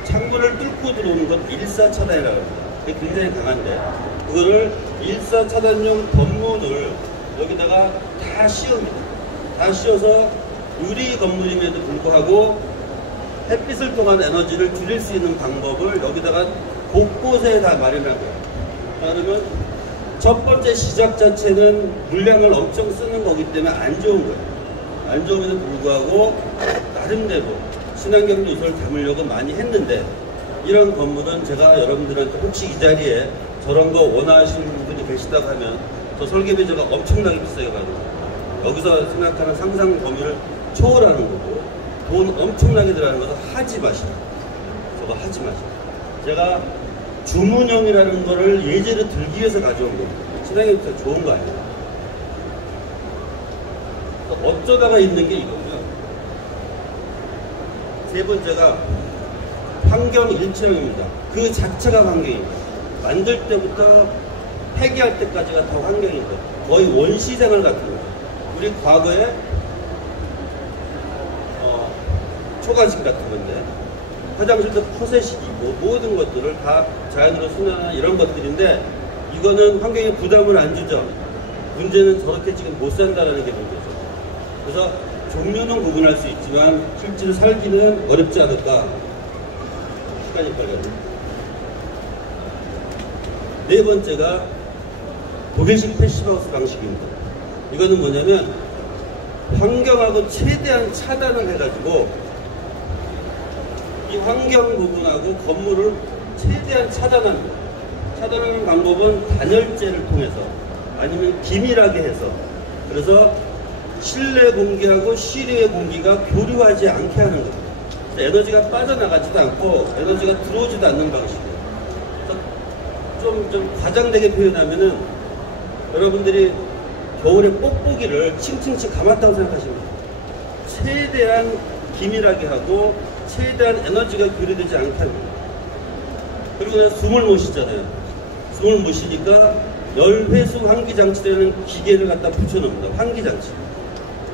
창문을 뚫고 들어오는 건 일사차단이라 합니다. 그게 굉장히 강한데, 그거를 일사차단용 건물을 여기다가 다 씌웁니다. 다 씌워서 유리 건물임에도 불구하고 햇빛을 통한 에너지를 줄일 수 있는 방법을 여기다가 곳곳에 다 마련한 거예요. 그러면 첫 번째 시작 자체는 물량을 엄청 쓰는 거기 때문에 안 좋은 거예요. 안 좋음에도 불구하고 나름대로 친환경 요소를 담으려고 많이 했는데, 이런 건물은 제가 여러분들한테 혹시 이 자리에 저런 거 원하시는 분들이 계시다고 하면 저 설계비자가 엄청나게 비싸게 받는 거예요. 여기서 생각하는 상상 범위를 초월하는 거고, 돈 엄청나게 들어가는 것은 하지 마시라. 저거 하지 마시라. 제가 주문형이라는 거를 예제로 들기 위해서 가져온 겁니다. 친환경이 좋은 거 아니에요. 어쩌다가 있는 게 이거고요. 세 번째가 환경 일체형입니다. 그 자체가 환경입니다. 만들 때부터 폐기할 때까지가 다 환경인 거예요. 거의 원시생활 같은 거예요. 우리 과거에 초가집 같은 건데, 화장실도 포셋이고 모든 것들을 다 자연으로 순환하는 이런 것들인데, 이거는 환경에 부담을 안 주죠. 문제는 저렇게 지금 못 산다는 게 문제죠. 그래서 종류는 구분할 수 있지만 실제로 살기는 어렵지 않을까. 시간이 빨리 가네. 네 번째가 독일식 패시브하우스 방식입니다. 이거는 뭐냐면 환경하고 최대한 차단을 해가지고 이 환경 부분하고 건물을 최대한 차단합니다. 차단하는 방법은 단열재를 통해서 아니면 기밀하게 해서, 그래서 실내 공기하고 실외 공기가 교류하지 않게 하는 겁니다. 에너지가 빠져나가지도 않고 에너지가 들어오지도 않는 방식이에요. 좀 과장되게 표현하면은 여러분들이 겨울에 뽁뽁이를 칭칭칭 감았다고 생각하시면 돼요. 최대한 기밀하게 하고 최대한 에너지가 교류되지 않게 합니다. 그리고 나서 숨을 못 쉬잖아요. 숨을 못 쉬니까 열회수 환기장치라는 기계를 갖다 붙여놓습니다. 환기장치.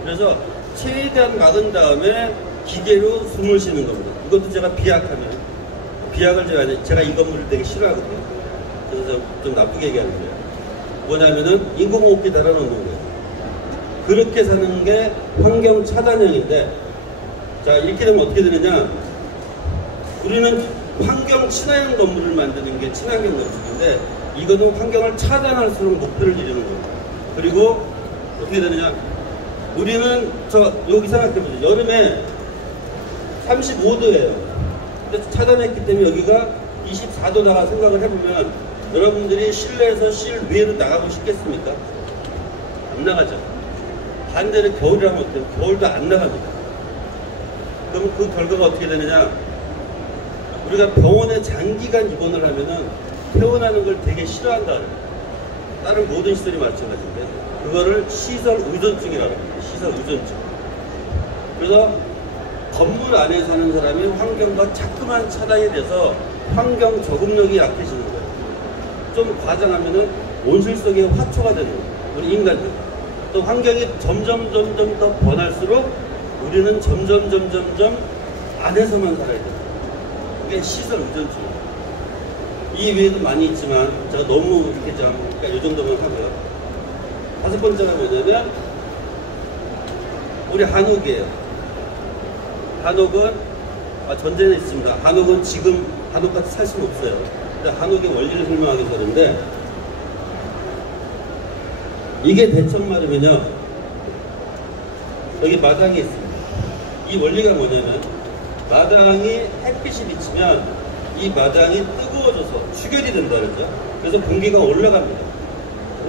그래서 최대한 막은 다음에 기계로 숨을 쉬는 겁니다. 이것도 제가 비약하면, 비약을 제가 이 건물을 되게 싫어하거든요. 그래서 좀 나쁘게 얘기하는 거예요. 뭐냐면은 인공호흡기 달아놓는 거예요. 그렇게 사는 게 환경 차단형인데, 자, 이렇게 되면 어떻게 되느냐? 우리는 환경 친화형 건물을 만드는 게 친환경 건축인데, 이거는 환경을 차단할수록 목표를 이루는 거예요. 그리고 어떻게 되느냐? 우리는 여기 생각해보세요. 여름에 35도예요. 근데 차단했기 때문에 여기가 24도다가 생각을 해보면 여러분들이 실내에서 실외로 나가고 싶겠습니까? 안 나가죠. 반대로 겨울이라면 어때요? 겨울도 안 나갑니다. 그럼 그 결과가 어떻게 되느냐? 우리가 병원에 장기간 입원을 하면은 퇴원하는 걸 되게 싫어한다. 다른 모든 시설이 마찬가지인데 그거를 시설 의존증이라고 합니다. 시설 의존증. 그래서 건물 안에 사는 사람이 환경과 자꾸만 차단이 돼서 환경 적응력이 약해지는 거예요. 좀 과장하면은 온실 속의 화초가 되는 거예요. 우리 인간들. 또 환경이 점점 더 변할수록 우리는 점점 안에서만 살아야 돼요. 그게 시설 의존증이에요. 이 외에도 많이 있지만 제가 너무 이렇게 그러니까 이 정도만 하고요. 다섯 번째가 뭐냐면 우리 한옥이에요. 한옥은 전제는 있습니다. 한옥은 지금 한옥같이 살 수는 없어요. 근데 한옥의 원리를 설명하기 위해서 그런데 이게 대청마루면요 여기 마당이 있습니다. 이 원리가 뭐냐면 마당이 햇빛이 비치면 이 마당이 뜨거워져서 추결이 된다 그러죠. 그래서 공기가 올라갑니다.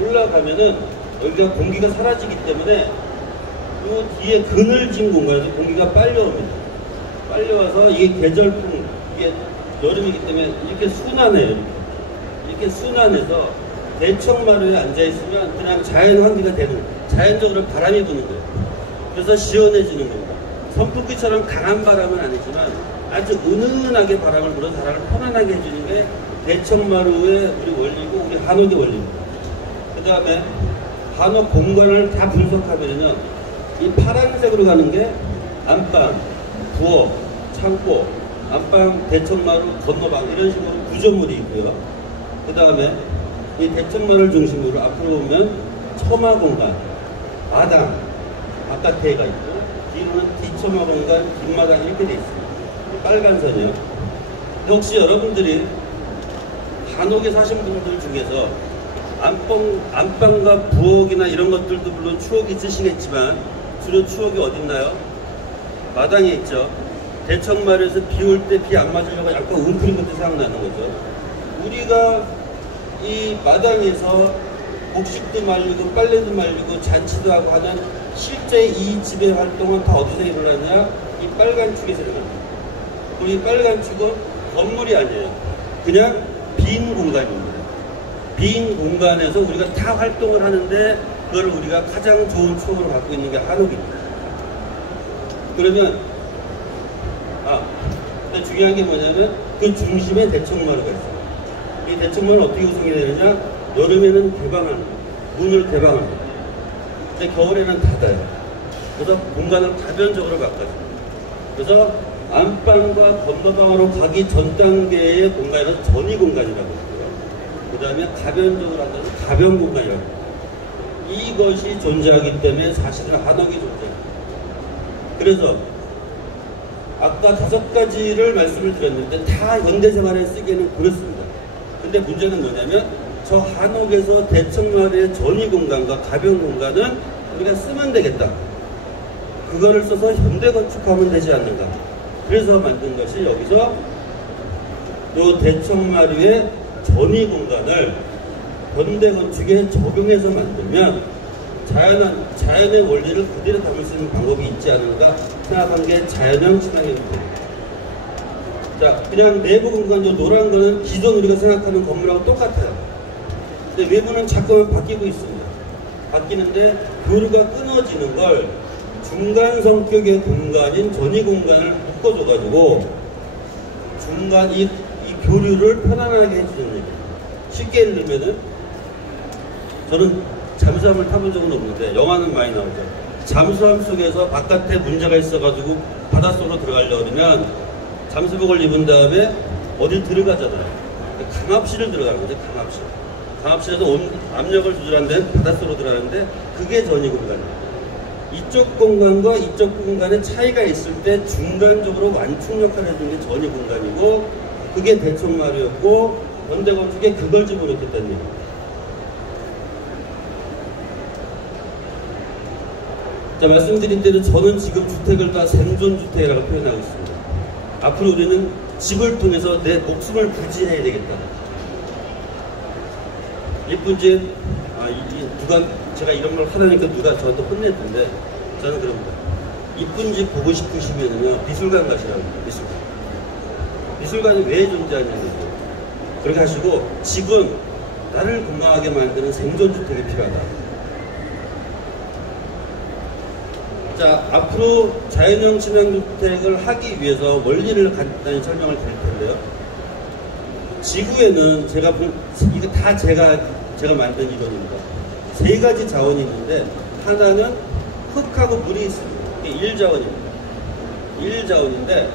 올라가면은 여기가 공기가 사라지기 때문에 이 뒤에 그늘진 공간에서 공기가 빨려옵니다. 빨려와서 이게 계절풍, 이게 여름이기 때문에 이렇게 순환해요. 이렇게 순환해서 대청마루에 앉아있으면 그냥 자연 환기가 되는 거예요. 자연적으로 바람이 부는 거예요. 그래서 시원해지는 겁니다. 선풍기처럼 강한 바람은 아니지만 아주 은은하게 바람을 불어 사람을 편안하게 해주는 게 대청마루의 우리 원리고 우리 한옥의 원리입니다. 그 다음에 한옥 공간을 다 분석하면요 이 파란색으로 가는 게 안방, 부엌, 창고, 안방, 대청마루, 건너방 이런 식으로 구조물이 있고요. 그 다음에 이 대청마루를 중심으로 앞으로 보면 처마 공간, 마당, 바깥에가 있고 뒤로는 뒷처마 공간, 뒷마당 이렇게 돼 있습니다. 빨간 선이요. 혹시 여러분들이 한옥에 사신 분들 중에서 안방과 부엌이나 이런 것들도 물론 추억이 있으시겠지만 주로 추억이 어딨나요? 마당에 있죠. 대청마루에서 비 올 때 비 안 맞으려고 약간 웅크린 것도 생각나는 거죠. 우리가 이 마당에서 곡식도 말리고 빨래도 말리고 잔치도 하고 하는 실제 이 집의 활동은 다 어디서 일어나냐? 이 빨간 축에서 일어납니다. 그리고 이 빨간 축은 건물이 아니에요. 그냥 빈 공간입니다. 빈 공간에서 우리가 다 활동을 하는데 그걸 우리가 가장 좋은 추억으로 갖고 있는 게 한옥입니다. 그러면 근데 중요한 게 뭐냐면 그 중심에 대청마루가 있어요. 이 대청마루는 어떻게 구성이 되느냐? 여름에는 개방합니다. 문을 개방합니다. 근데 겨울에는 닫아요. 그래서 공간을 다변적으로 바꿔줍니다. 그래서 안방과 건너방으로 가기 전 단계의 공간에서 전이 공간이라고 하고요. 그 다음에 가변적으로 한다면 가변 공간이라고 합니다. 이것이 존재하기 때문에 사실은 한옥이 존재합니다. 그래서 아까 5가지를 말씀을 드렸는데 다 현대생활에 쓰기에는 그렇습니다. 근데 문제는 뭐냐면 저 한옥에서 대청마루의 전위 공간과 가변 공간은 우리가 쓰면 되겠다. 그거를 써서 현대 건축하면 되지 않는가. 그래서 만든 것이 여기서 요 대청마루의 전위 공간을 현대 건축에 적용해서 만들면 자연의 원리를 그대로 담을 수 있는 방법이 있지 않은가 생각한 게 자연형 친환경입니다. 자, 그냥 내부 공간, 요 노란 거는 기존 우리가 생각하는 건물하고 똑같아요. 근데 외부는 자꾸만 바뀌고 있습니다. 바뀌는데 교류가 끊어지는 걸 중간 성격의 공간인 전위 공간을 묶어줘가지고 중간 이 교류를 편안하게 해주는 얘기예요. 쉽게 예를 들면은 저는 잠수함을 타본 적은 없는데 영화는 많이 나오죠. 잠수함 속에서 바깥에 문제가 있어가지고 바닷속으로 들어가려고 그러면 잠수복을 입은 다음에 어딜 들어가잖아요. 강압실을 들어가는 거죠. 강압실. 강압실에서 압력을 조절하는 데는 바닷속으로 들어가는데 그게 전위 공간이에요. 이쪽 공간과 이쪽 공간의 차이가 있을 때 중간적으로 완충 역할을 해주는 게 전위 공간이고 그게 대청마루였고 현대건축에 그걸 집어넣겠다는 얘기입니다. 자, 말씀드린 대로 저는 지금 주택을 다 생존주택이라고 표현하고 있습니다. 앞으로 우리는 집을 통해서 내 목숨을 부지해야 되겠다. 예쁜 집, 누가, 제가 이런 걸 하다니까 누가 저한테 혼냈던데, 저는 그럽니다. 이쁜 집 보고 싶으시면요, 미술관 가시라고 합니다. 미술관이 왜 존재하냐는 거죠. 그렇게 하시고 집은 나를 건강하게 만드는 생존주택이 필요하다. 자, 앞으로 자연형 침향주택을 하기 위해서 원리를 간단히 설명을 드릴 텐데요. 지구에는 이거 다 제가 만든 이론입니다. 세 가지 자원이 있는데 하나는 흙하고 물이 있습니다. 이게 1자원입니다. 1자원인데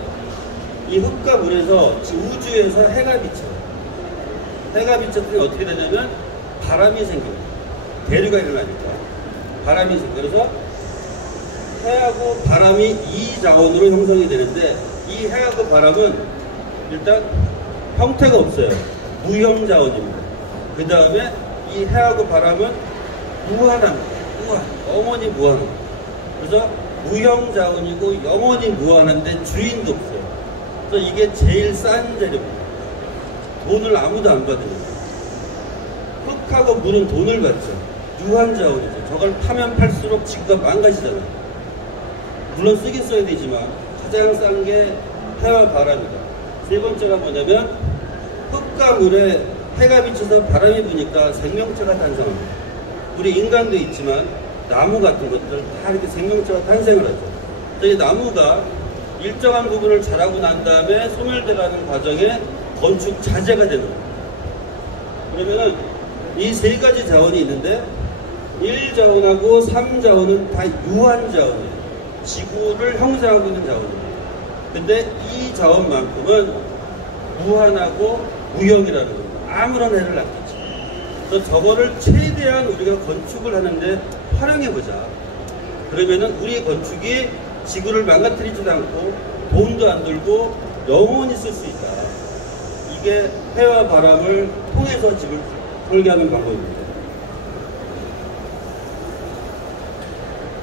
이 흙과 물에서 우주에서 해가 비쳐요. 해가 비쳤더니 어떻게 되냐면 바람이 생깁니다. 대류가 일어나니까 바람이 생겨요. 그래서 해하고 바람이 2자원으로 형성이 되는데 이 해하고 바람은 일단 형태가 없어요. 무형자원입니다. 그 다음에 이 해하고 바람은 무한합니다. 영원히 무한합니다. 그래서 무형자원이고 영원히 무한한데 주인도 없어요. 그래서 이게 제일 싼 재료입니다. 돈을 아무도 안 받으니까. 흙하고 물은 돈을 받죠. 유한자원이죠. 저걸 파면 팔수록 지구가 망가지잖아요. 물론 쓰긴 써야 되지만 가장 싼 게 해와 바람이다. 세 번째가 뭐냐면 흙과 물에 해가 비쳐서 바람이 부니까 생명체가 탄생합니다. 우리 인간도 있지만 나무 같은 것들 다 이렇게 생명체가 탄생을 하죠. 이 나무가 일정한 부분을 자라고 난 다음에 소멸돼가는 과정에 건축 자재가 되는 거예요. 그러면은 이 세 가지 자원이 있는데 1자원하고 3자원은 다 유한자원이에요. 지구를 형성하고 있는 자원이에요. 근데 이 자원만큼은 무한하고 무형이라는 거예요. 아무런 해를 낚이지. 그래서 저거를 최대한 우리가 건축을 하는데 활용해보자. 그러면은 우리 건축이 지구를 망가뜨리지도 않고 돈도 안 들고 영원히 쓸 수 있다. 이게 해와 바람을 통해서 집을 설계하는 방법입니다.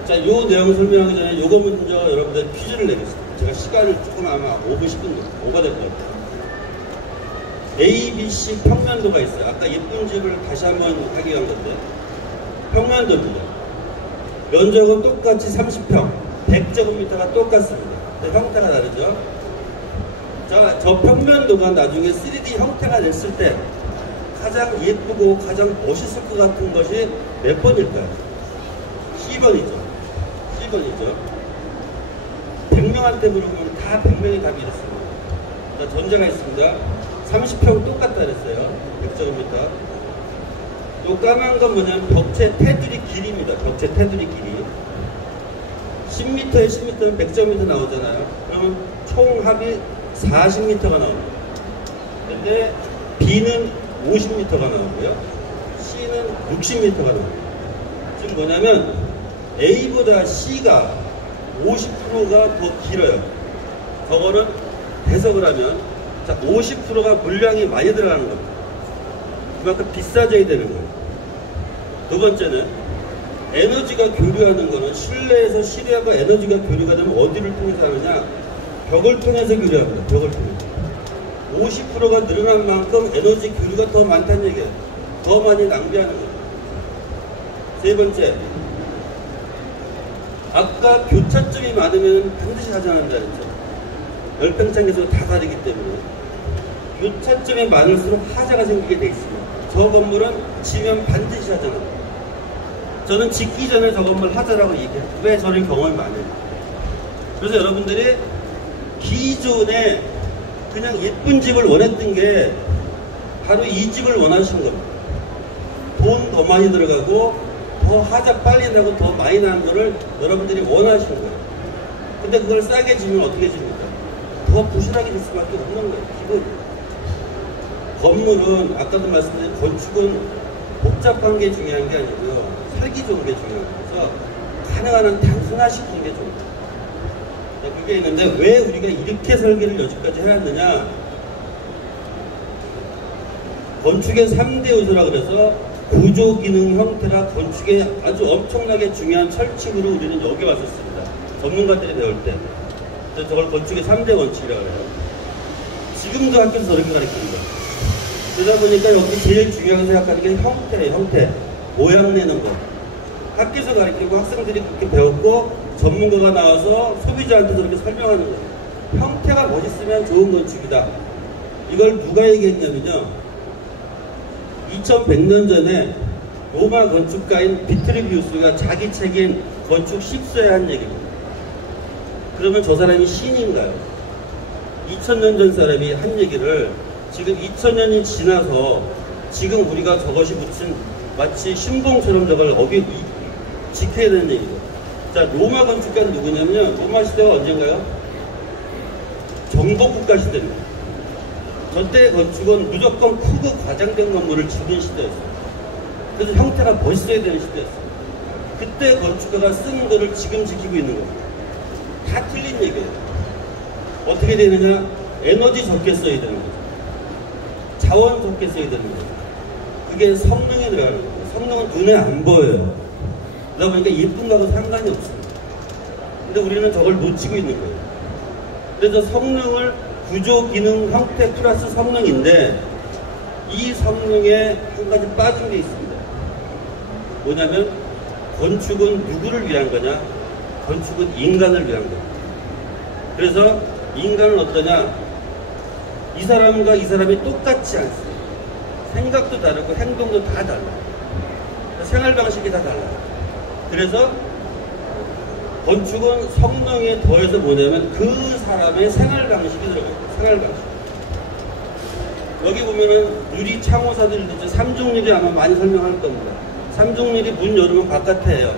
자, 요 내용을 설명하기 전에 요거 먼저 여러분들 퀴즈를 내겠습니다. 제가 시간을 조금 아마 5분, 10분 오버될 것 같아요. A, B, C 평면도가 있어요. 아까 예쁜 집을 다시 한번 하기 위한 건데 평면도입니다. 면적은 똑같이 30평, 100제곱미터가 똑같습니다. 근데 형태가 다르죠. 자, 저 평면도가 나중에 3D 형태가 됐을 때 가장 예쁘고 가장 멋있을 것 같은 것이 몇 번일까요? 10번이죠. 10번이죠. 100명한테 물어보면 다 100명이 답이 이렇습니다. 자, 전제가 있습니다. 30평 똑같다 그랬어요. 100제곱미터. 요 까만 건 뭐냐면 벽체 테두리 길이입니다. 벽체 테두리 길이. 10m에 10m면 100제곱미터 나오잖아요. 그러면 총 합이 40m가 나옵니다. 근데 B는 50m가 나오고요. C는 60m가 나옵니다. 지금 뭐냐면 A보다 C가 50%가 더 길어요. 저거는 해석을 하면 자, 50%가 물량이 많이 들어가는 겁니다. 그만큼 비싸져야 되는 거예요. 두 번째는 에너지가 교류하는 거는 실내에서 실외하고 에너지가 교류가 되면 어디를 통해서 하느냐? 벽을 통해서 교류합니다. 벽을 통해서. 50%가 늘어난 만큼 에너지 교류가 더 많다는 얘기예요. 더 많이 낭비하는 거예요. 세 번째, 아까 교차점이 많으면 반드시 하자는다 했죠. 열팽창에서 다 다르기 때문에 교차점이 많을수록 하자가 생기게 돼 있습니다. 저 건물은 지면 반드시 하자입니다. 저는 짓기 전에 저 건물 하자라고 얘기해요. 왜 저런 경험이 많아요. 그래서 여러분들이 기존에 그냥 예쁜 집을 원했던 게 바로 이 집을 원하시는 겁니다. 돈 더 많이 들어가고 더 하자 빨리 나고 더 많이 나는 거를 여러분들이 원하시는 거예요. 근데 그걸 싸게 지면 어떻게 집니까? 더 부실하게 될 수밖에 없는 거예요. 기본. 건물은 아까도 말씀드린 건축은 복잡한 게 중요한 게 아니고요. 살기 좋은 게 중요한 거라서 가능한 한 단순화시키는 게 좋습니다. 그게 있는데 왜 우리가 이렇게 설계를 여기까지 해왔느냐? 건축의 3대 요소라 그래서 구조, 기능, 형태가 건축의 아주 엄청나게 중요한 철칙으로 우리는 여기 왔었습니다. 전문가들이 배울 때. 그래서 저걸 건축의 3대 원칙이라고 해요. 지금도 학교에서 저렇게 가르칩니다. 그러다 보니까 여기 제일 중요하게 생각하는 게 형태예요. 형태. 모양 내는 거. 학교에서 가르치고 학생들이 그렇게 배웠고 전문가가 나와서 소비자한테 저렇게 설명하는 거예요. 형태가 멋있으면 좋은 건축이다. 이걸 누가 얘기했냐면요, 2100년 전에 로마 건축가인 비트리비우스가 자기 책인 건축 10서에 한 얘기입니다. 그러면 저 사람이 신인가요? 2000년 전 사람이 한 얘기를 지금 2000년이 지나서 지금 우리가 저것이 붙인 마치 신봉처럼 저걸 지켜야 되는 얘기죠. 자, 로마 건축가는 누구냐면요, 로마 시대가 언젠가요? 정복국가 시대입니다. 저때 건축은 무조건 크고 과장된 건물을 짓는 시대였어요. 그래서 형태가 멋있어야 되는 시대였어요. 그때 건축가가 쓰는 거를 지금 지키고 있는 겁니다. 다 틀린 얘기예요. 어떻게 되느냐? 에너지 적게 써야 되는 거죠. 자원 적게 써야 되는 거죠. 그게 성능에 들어가는 거예요. 성능은 눈에 안 보여요. 그러다 보니까 예쁜 거하고 상관이 없습니다. 근데 우리는 저걸 놓치고 있는 거예요. 그래서 성능을 구조, 기능, 형태 플러스 성능인데, 이 성능에 한 가지 빠진 게 있습니다. 뭐냐면 건축은 누구를 위한 거냐? 건축은 인간을 위한 거예요. 그래서 인간은 어떠냐? 이 사람과 이 사람이 똑같지 않습니다. 생각도 다르고 행동도 다 달라요. 생활 방식이 다 달라요. 그래서 건축은 성능에 더해서 뭐냐면 그 사람의 생활 방식이 들어가요. 생활 방식. 여기 보면은 유리 창호사들도 이제 삼중유리 아마 많이 설명할 겁니다. 삼중유리 문 열으면 바깥에 해요.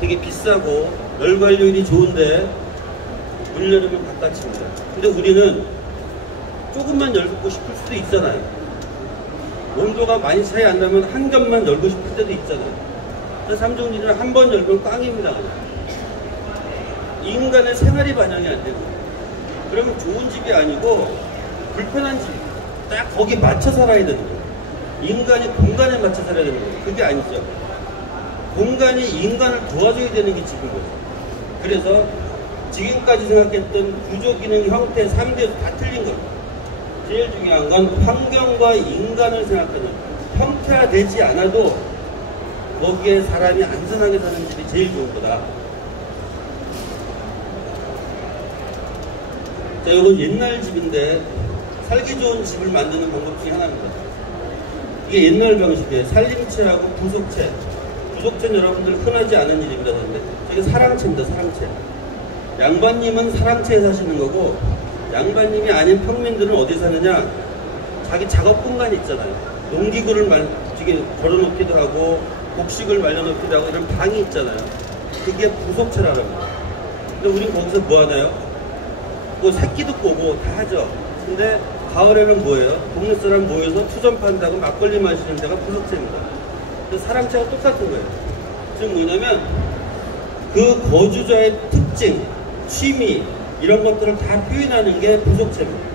되게 비싸고 열관료율이 좋은데 문 열으면 바깥입니다. 근데 우리는 조금만 열고 싶을 수도 있잖아요. 온도가 많이 차이 안 나면 한 겹만 열고 싶을 때도 있잖아요. 그래서 삼중유리는 한 번 열면 꽝입니다. 그냥. 인간의 생활이 반영이 안 되고, 그러면 좋은 집이 아니고 불편한 집, 딱 거기 맞춰 살아야 되는 거예요. 인간이 공간에 맞춰 살아야 되는 거예요. 그게 아니죠. 공간이 인간을 도와줘야 되는 게 집인 거죠. 그래서 지금까지 생각했던 구조, 기능, 형태 3대에서 다 틀린 거예요. 제일 중요한 건 환경과 인간을 생각하는, 형태화되지 않아도 거기에 사람이 안전하게 사는 집이 제일 좋은 거다. 자, 이건 옛날 집인데 살기 좋은 집을 만드는 방법 중에 하나입니다. 이게 옛날 방식이에요. 살림채하고 부속채. 부속채는 여러분들 흔하지 않은 일입니다. 그런데 이게 사랑채입니다. 사랑채. 양반님은 사랑채에 사시는 거고, 양반님이 아닌 평민들은 어디 사느냐? 자기 작업 공간이 있잖아요. 농기구를 뒤에 걸어놓기도 하고 곡식을 말려놓기도 하고 이런 방이 있잖아요. 그게 부속채라는 거예요. 근데 우린 거기서 뭐 하나요? 뭐 새끼도 꼬고 다 하죠. 근데 가을에는 뭐예요? 동네 사람 모여서 투전 판다고 막걸리 마시는 데가 부속채입니다. 사랑채가 똑같은 거예요. 즉 뭐냐면 그 거주자의 특징, 취미 이런 것들을 다 표현하는 게 부속채입니다.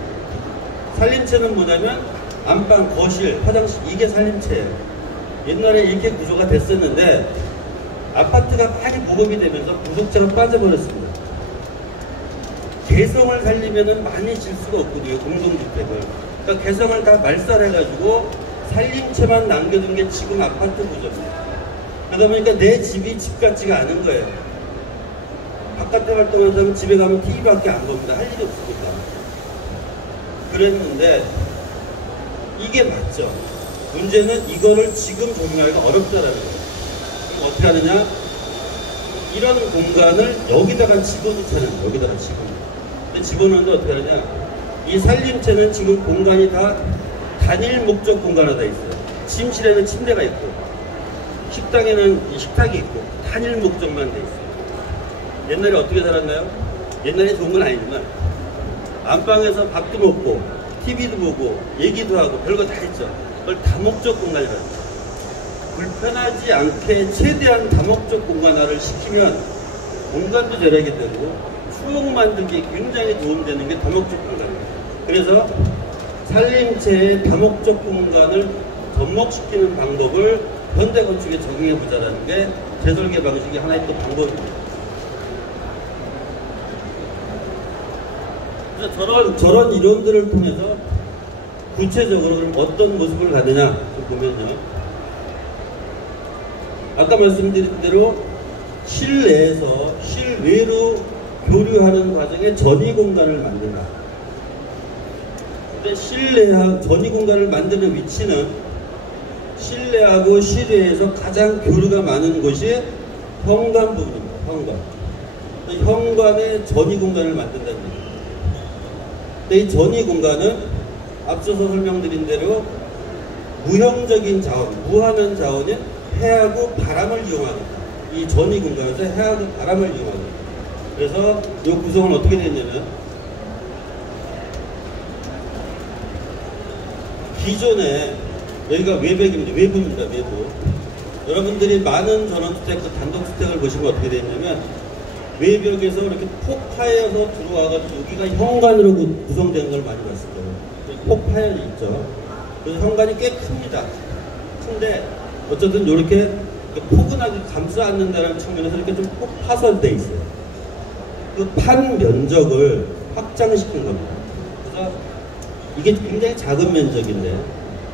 살림채는 뭐냐면 안방, 거실, 화장실, 이게 살림채예요. 옛날에 이렇게 구조가 됐었는데 아파트가 많이 보급이 되면서 부속채로 빠져버렸습니다. 개성을 살리면은 많이 질 수가 없거든요, 공동주택을. 그러니까 개성을 다 말살해가지고 살림채만 남겨둔 게 지금 아파트 구조입니다. 그러다 보니까 내 집이 집 같지가 않은 거예요. 바깥에 활동하는 사람은 집에 가면 TV밖에 안 봅니다. 할 일이 없으니까. 그랬는데 이게 맞죠. 문제는 이거를 지금 적용하기가 어렵다라는 거예요. 그럼 어떻게 하느냐? 이런 공간을 여기다가 집어넣자는 거예요. 여기다가 집어넣어. 근데 집어넣는데 어떻게 하느냐? 이 살림채는 지금 공간이 다 단일 목적 공간으로 다 있어요. 침실에는 침대가 있고, 식당에는 식탁이 있고, 단일 목적만 돼 있어요. 옛날에 어떻게 살았나요? 옛날에 좋은 건 아니지만 안방에서 밥도 먹고 TV도 보고 얘기도 하고 별거 다 했죠. 그걸 다목적 공간이라고 해요. 불편하지 않게 최대한 다목적 공간화를 시키면 공간도 절약이 되고 추억 만들기에 굉장히 도움되는 게 다목적 공간이에요. 그래서 살림채의 다목적 공간을 접목시키는 방법을 현대건축에 적용해보자는 게 재설계 방식의 하나의 또 방법입니다. 그래서 저런 이론들을 통해서 구체적으로 그럼 어떤 모습을 갖느냐 보면요. 아까 말씀드린 대로 실내에서 실외로 교류하는 과정에 전이 공간을 만든다. 근데 실내하고 전이 공간을 만드는 위치는 실내하고 실외에서 가장 교류가 많은 곳이 현관 부분입니다. 현관. 현관에 전이 공간을 만든다는 얘기입니다. 근데 이 전이 공간은 앞서서 설명드린 대로 무형적인 자원, 무한한 자원인 해하고 바람을 이용합니다. 이 전이 공간에서 해하고 바람을 이용합니다. 그래서 이 구성은 어떻게 되냐면 기존에 여기가 외벽입니다. 외부입니다. 외부. 여러분들이 많은 전원주택, 단독주택을 보시면 어떻게 되냐면 외벽에서 이렇게 폭 파여서 들어와가지고 여기가 현관으로 구성되는 걸 많이 봤을 거예요. 폭 파여 있죠. 그래서 현관이 꽤 큽니다. 큰데 어쨌든 이렇게 포근하게 감싸 안는다는 측면에서 이렇게 좀 폭 파선돼 있어요. 그 판 면적을 확장시킨 겁니다. 그래서 이게 굉장히 작은 면적인데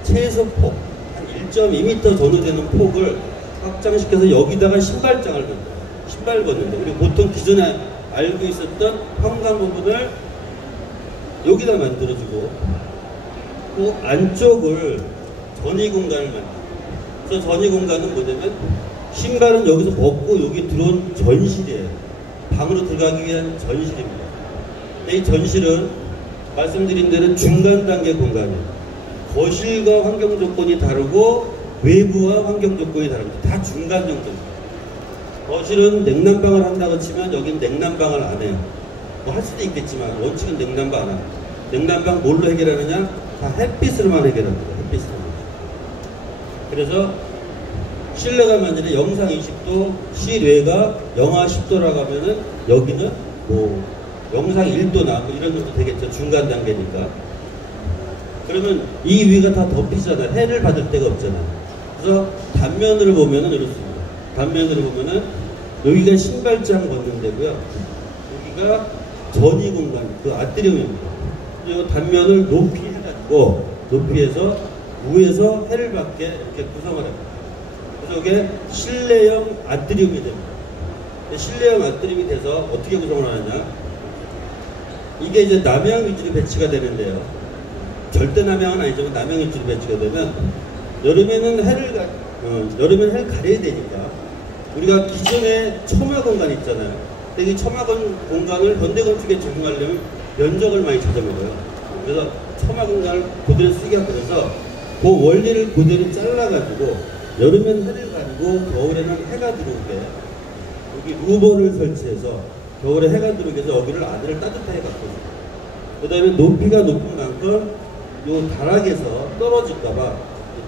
최소 폭 한 1.2m 정도 되는 폭을 확장시켜서 여기다가 신발장을 만들어요. 신발 걷는데 우리 보통 기존에 알고 있었던 현관 부분을 여기다 만들어주고 그 안쪽을 전이 공간을 만들어요. 그래서 전이 공간은 뭐냐면 신발은 여기서 벗고 여기 들어온 전실이에요. 방으로 들어가기 위한 전실입니다. 이 전실은 말씀드린 대로 중간 단계 공간이에요. 거실과 환경 조건이 다르고 외부와 환경 조건이 다릅니다. 다 중간 정도입니다. 거실은 냉난방을 한다고 치면 여긴 냉난방을 안 해요. 뭐 할 수도 있겠지만 원칙은 냉난방 안 합니다. 냉난방 뭘로 해결하느냐? 다 햇빛으로만 해결합니다. 햇빛으로만. 그래서 실내가 만약에 영상 20도, 실외가 영하 10도라고 하면은 여기는 뭐 영상 1도나 뭐 이런 정도 되겠죠. 중간 단계니까. 그러면 이 위가 다 덮이잖아요. 해를 받을 데가 없잖아요. 그래서 단면으로 보면은 이렇습니다. 단면으로 보면은 여기가 신발장 걷는 데고요. 여기가 전이 공간, 그 아트리움입니다. 이 단면을 높이 해가지고 높이에서 위에서 해를 받게 이렇게 구성을 합니다. 그래서 이게 실내형 아트리움이 됩니다. 실내형 아트리움이 돼서 어떻게 구성을 하느냐? 이게 이제 남향 위주로 배치가 되는데요. 절대 남향은 아니지만 남향 위주로 배치가 되면 여름에는 해를 가려야 되니까 우리가 기존에 처마 공간 있잖아요. 근데 이 처마 공간을 현대건축에 적용하려면 면적을 많이 찾아먹어요. 그래서 처마 공간을 그대로 쓰기가 그래서 그 원리를 그대로 잘라가지고 여름엔 해를 가리고 겨울에는 해가 들어오게 여기 루버를 설치해서 겨울에 해가 들어오게 해서 여기를 안을 따뜻하게 바꿔줍니다. 그 다음에 높이가 높은 만큼 요 다락에서 떨어질까봐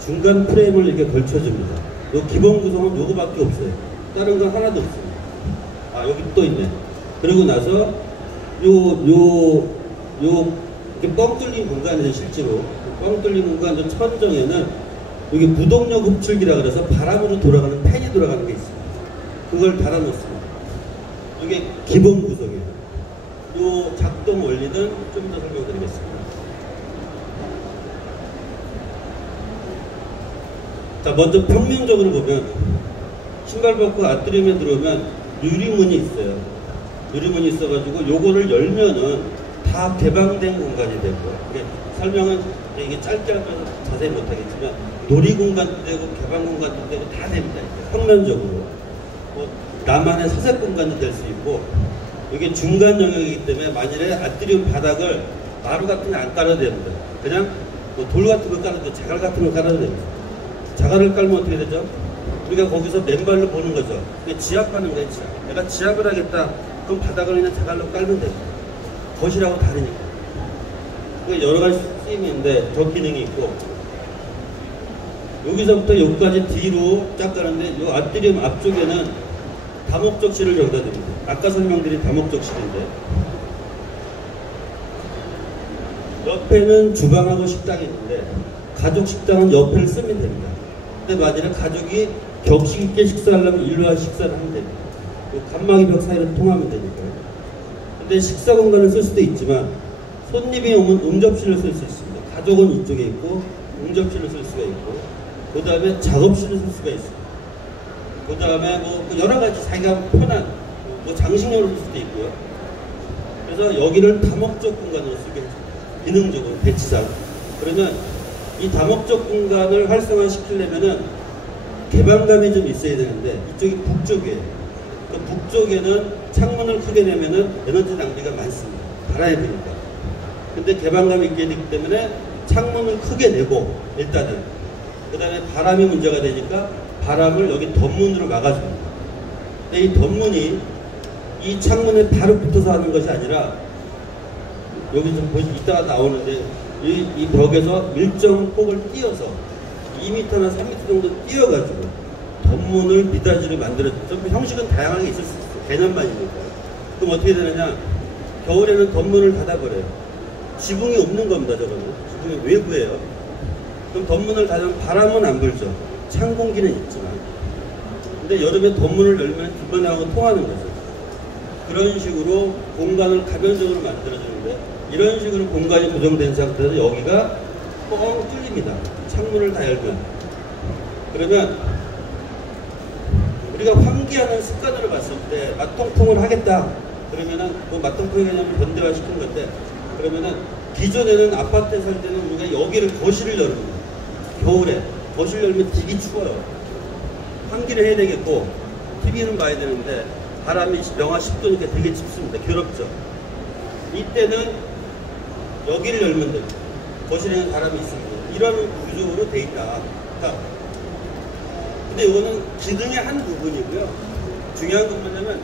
중간 프레임을 이렇게 걸쳐줍니다. 요 기본 구성은 요거밖에 없어요. 다른 건 하나도 없습니다. 아, 여기 또 있네. 그리고 나서 이렇게 뻥 뚫린 공간이죠, 실제로. 뻥 뚫린 공간 천정에는 여기 무동력 흡출기라 그래서 바람으로 돌아가는 팬이 돌아가는 게 있습니다. 그걸 달아놓습니다. 이게 기본 구성이에요. 이 작동 원리는 좀 더 설명드리겠습니다. 자, 먼저 평면적으로 보면 신발 벗고 아트리움에 들어오면 유리문이 있어요. 유리문이 있어가지고 요거를 열면은 다 개방된 공간이 되고요. 설명은 이게 짧게 하면 자세히 못하겠지만 놀이 공간도 되고 개방 공간도 되고 다 됩니다. 평면적으로 뭐 나만의 사색 공간도 될 수 있고 이게 중간 영역이기 때문에 만일에 아트리움 바닥을 마루 같은 거 안 깔아도 됩니다. 그냥 뭐 돌 같은 거 깔아도 자갈 같은 거 깔아도 됩니다. 자갈을 깔면 어떻게 되죠? 우리가 거기서 맨발로 보는 거죠. 지압하는 거예요. 지압. 내가 지압을 하겠다. 그럼 바닥을 그냥 자갈로 깔면 됩니다. 거실하고 다르니까. 여러 가지 쓰임이 있는데 저 기능이 있고 여기서부터 여기까지 뒤로 쫙 가는데 이 아트리움 앞쪽에는 다목적실을 여기다 둡니다. 아까 설명드린 다목적실인데 옆에는 주방하고 식당이 있는데 가족 식당은 옆에를 쓰면 됩니다. 근데 만약에 가족이 격식 있게 식사하려면 일로 와서 식사를 하면 됩니다. 칸막이 벽 사이로 통하면 되니까요. 근데 식사 공간을 쓸 수도 있지만 손님이 오면 응접실을 쓸 수 있습니다. 가족은 이쪽에 있고 응접실을 쓸 수가 있고 그 다음에 작업실을 쓸 수가 있습니다. 그 다음에 뭐 여러 가지 자기가 편한 뭐 장식용으로 쓸 수도 있고요. 그래서 여기를 다목적 공간으로 쓰게 해줍니다. 기능적으로 배치상. 그러면 이 다목적 공간을 활성화시키려면은 개방감이 좀 있어야 되는데 이쪽이 북쪽이에요. 그 북쪽에는 창문을 크게 내면은 에너지 낭비가 많습니다. 바람이 부니까. 근데 개방감이 있게 되기 때문에 창문을 크게 내고 일단은 그 다음에 바람이 문제가 되니까 바람을 여기 덧문으로 막아줍니다. 근데 이 덧문이 이 창문에 바로 붙어서 하는 것이 아니라 여기 좀 보시 이따가 나오는데 이 벽에서 일정 폭을 띄어서 2m나 3m 정도 띄어가지고 덧문을 미닫이로 만들어. 좀 형식은 다양하게 있을 수 있어요. 개념만이니까. 그럼 어떻게 되느냐? 겨울에는 덧문을 닫아버려요. 지붕이 없는 겁니다. 저거는 지붕이 외부예요. 그럼 덧문을 닫으면 바람은 안 불죠. 찬 공기는 있지만. 근데 여름에 덧문을 열면 불만하고 통하는 거죠. 그런 식으로 공간을 가변적으로 만들어주는데 이런 식으로 공간이 고정된 상태에서 여기가 뻥 뚫립니다. 창문을 다 열면. 그러면 우리가 환기하는 습관으로 봤을 때 맞통풍을 하겠다. 그러면은 그 맞통풍 개념을 현대화 시킨 건데 그러면은 기존에는 아파트에 살 때는 우리가 여기를 거실을 열어요. 겨울에 거실 열면 되게 추워요. 환기를 해야 되겠고 TV는 봐야 되는데 바람이 영하 10도니까 되게 춥습니다. 괴롭죠. 이때는 여기를 열면 돼요. 거실에는 바람이 있습니다. 이런 구조로 돼 있다. 그러니까 근데 이거는 기능의 한 부분이고요. 중요한 건 뭐냐면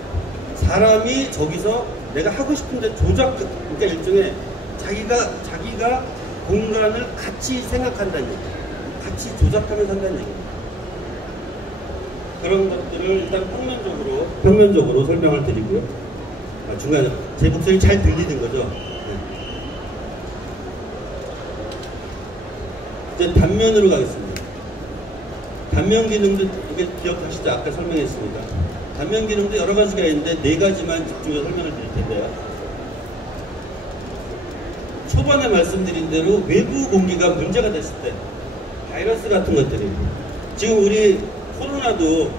사람이 저기서 내가 하고 싶은데 조작, 그러니까 일종의 자기가 공간을 같이 생각한다는 얘기, 같이 조작하면서 한다는 얘기. 그런 것들을 일단 평면적으로 설명을 드리고요. 중간에 제 목소리 잘 들리는 거죠? 네. 이제 단면으로 가겠습니다. 단면 기능도 이게 기억하시죠? 아까 설명했습니다. 단면 기능도 여러 가지가 있는데 네 가지만 집중해서 설명을 드릴 텐데요. 초반에 말씀드린 대로 외부 공기가 문제가 됐을 때 바이러스 같은 것들이 지금 우리 코로나도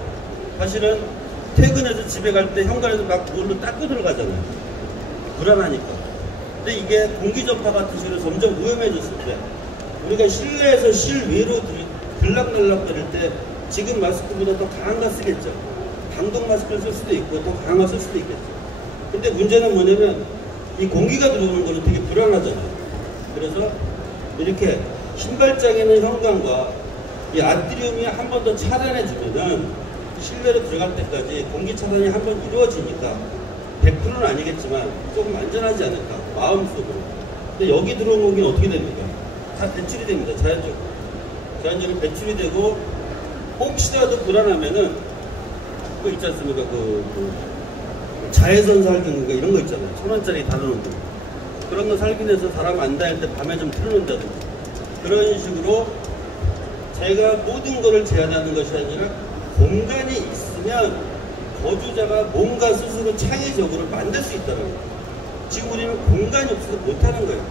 사실은 퇴근해서 집에 갈 때 현관에서 막 물로 닦고 들어가잖아요. 불안하니까. 근데 이게 공기 전파 같은 식으로 점점 위험해졌을 때 우리가 실내에서 실외로 들락날락 거릴 때 지금 마스크보다 더 강한 거 쓰겠죠. 방독 마스크를 쓸 수도 있고 더 강한 거 쓸 수도 있겠죠. 근데 문제는 뭐냐면 이 공기가 들어오는 거는 되게 불안하잖아요. 그래서 이렇게 신발장에 있는 현관과 이 아트리움이 한 번 더 차단해주면은 실내로 들어갈 때까지 공기 차단이 한 번 이루어지니까 100%는 아니겠지만 조금 안전하지 않을까 마음속으로. 근데 여기 들어온 공기는 어떻게 됩니까? 다 배출이 됩니다. 자연적으로 배출이 되고 혹시라도 불안하면은 그거 있지 않습니까? 그 자외선 살균인가 이런 거 있잖아요. 1,000원짜리 달아놓은 거. 그런 거 살균해서 사람 안 다닐 때 밤에 좀 틀어놓는다든지 그런 식으로 제가 모든 거를 제한하는 것이 아니라 공간이 있으면 거주자가 뭔가 스스로 창의적으로 만들 수 있다는 거예요. 지금 우리는 공간이 없어서 못하는 거예요.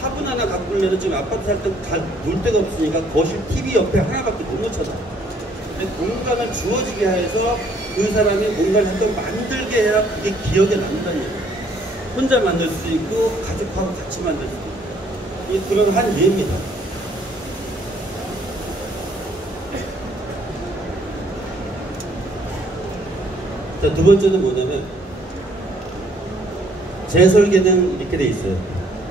화분 하나 갖고 오려면 지금 아파트 살 때 놀 데가 없으니까 거실 TV 옆에 하나밖에 못 놓잖아. 근데 공간을 주어지게 해서 그 사람이 뭔가를 한번 만들게 해야 그게 기억에 남는다는 얘기예요. 혼자 만들 수도 있고 가족하고 같이 만들 수도 있고 이 그런 한 예입니다. 자, 두 번째는 뭐냐면 제 설계는 이렇게 돼 있어요.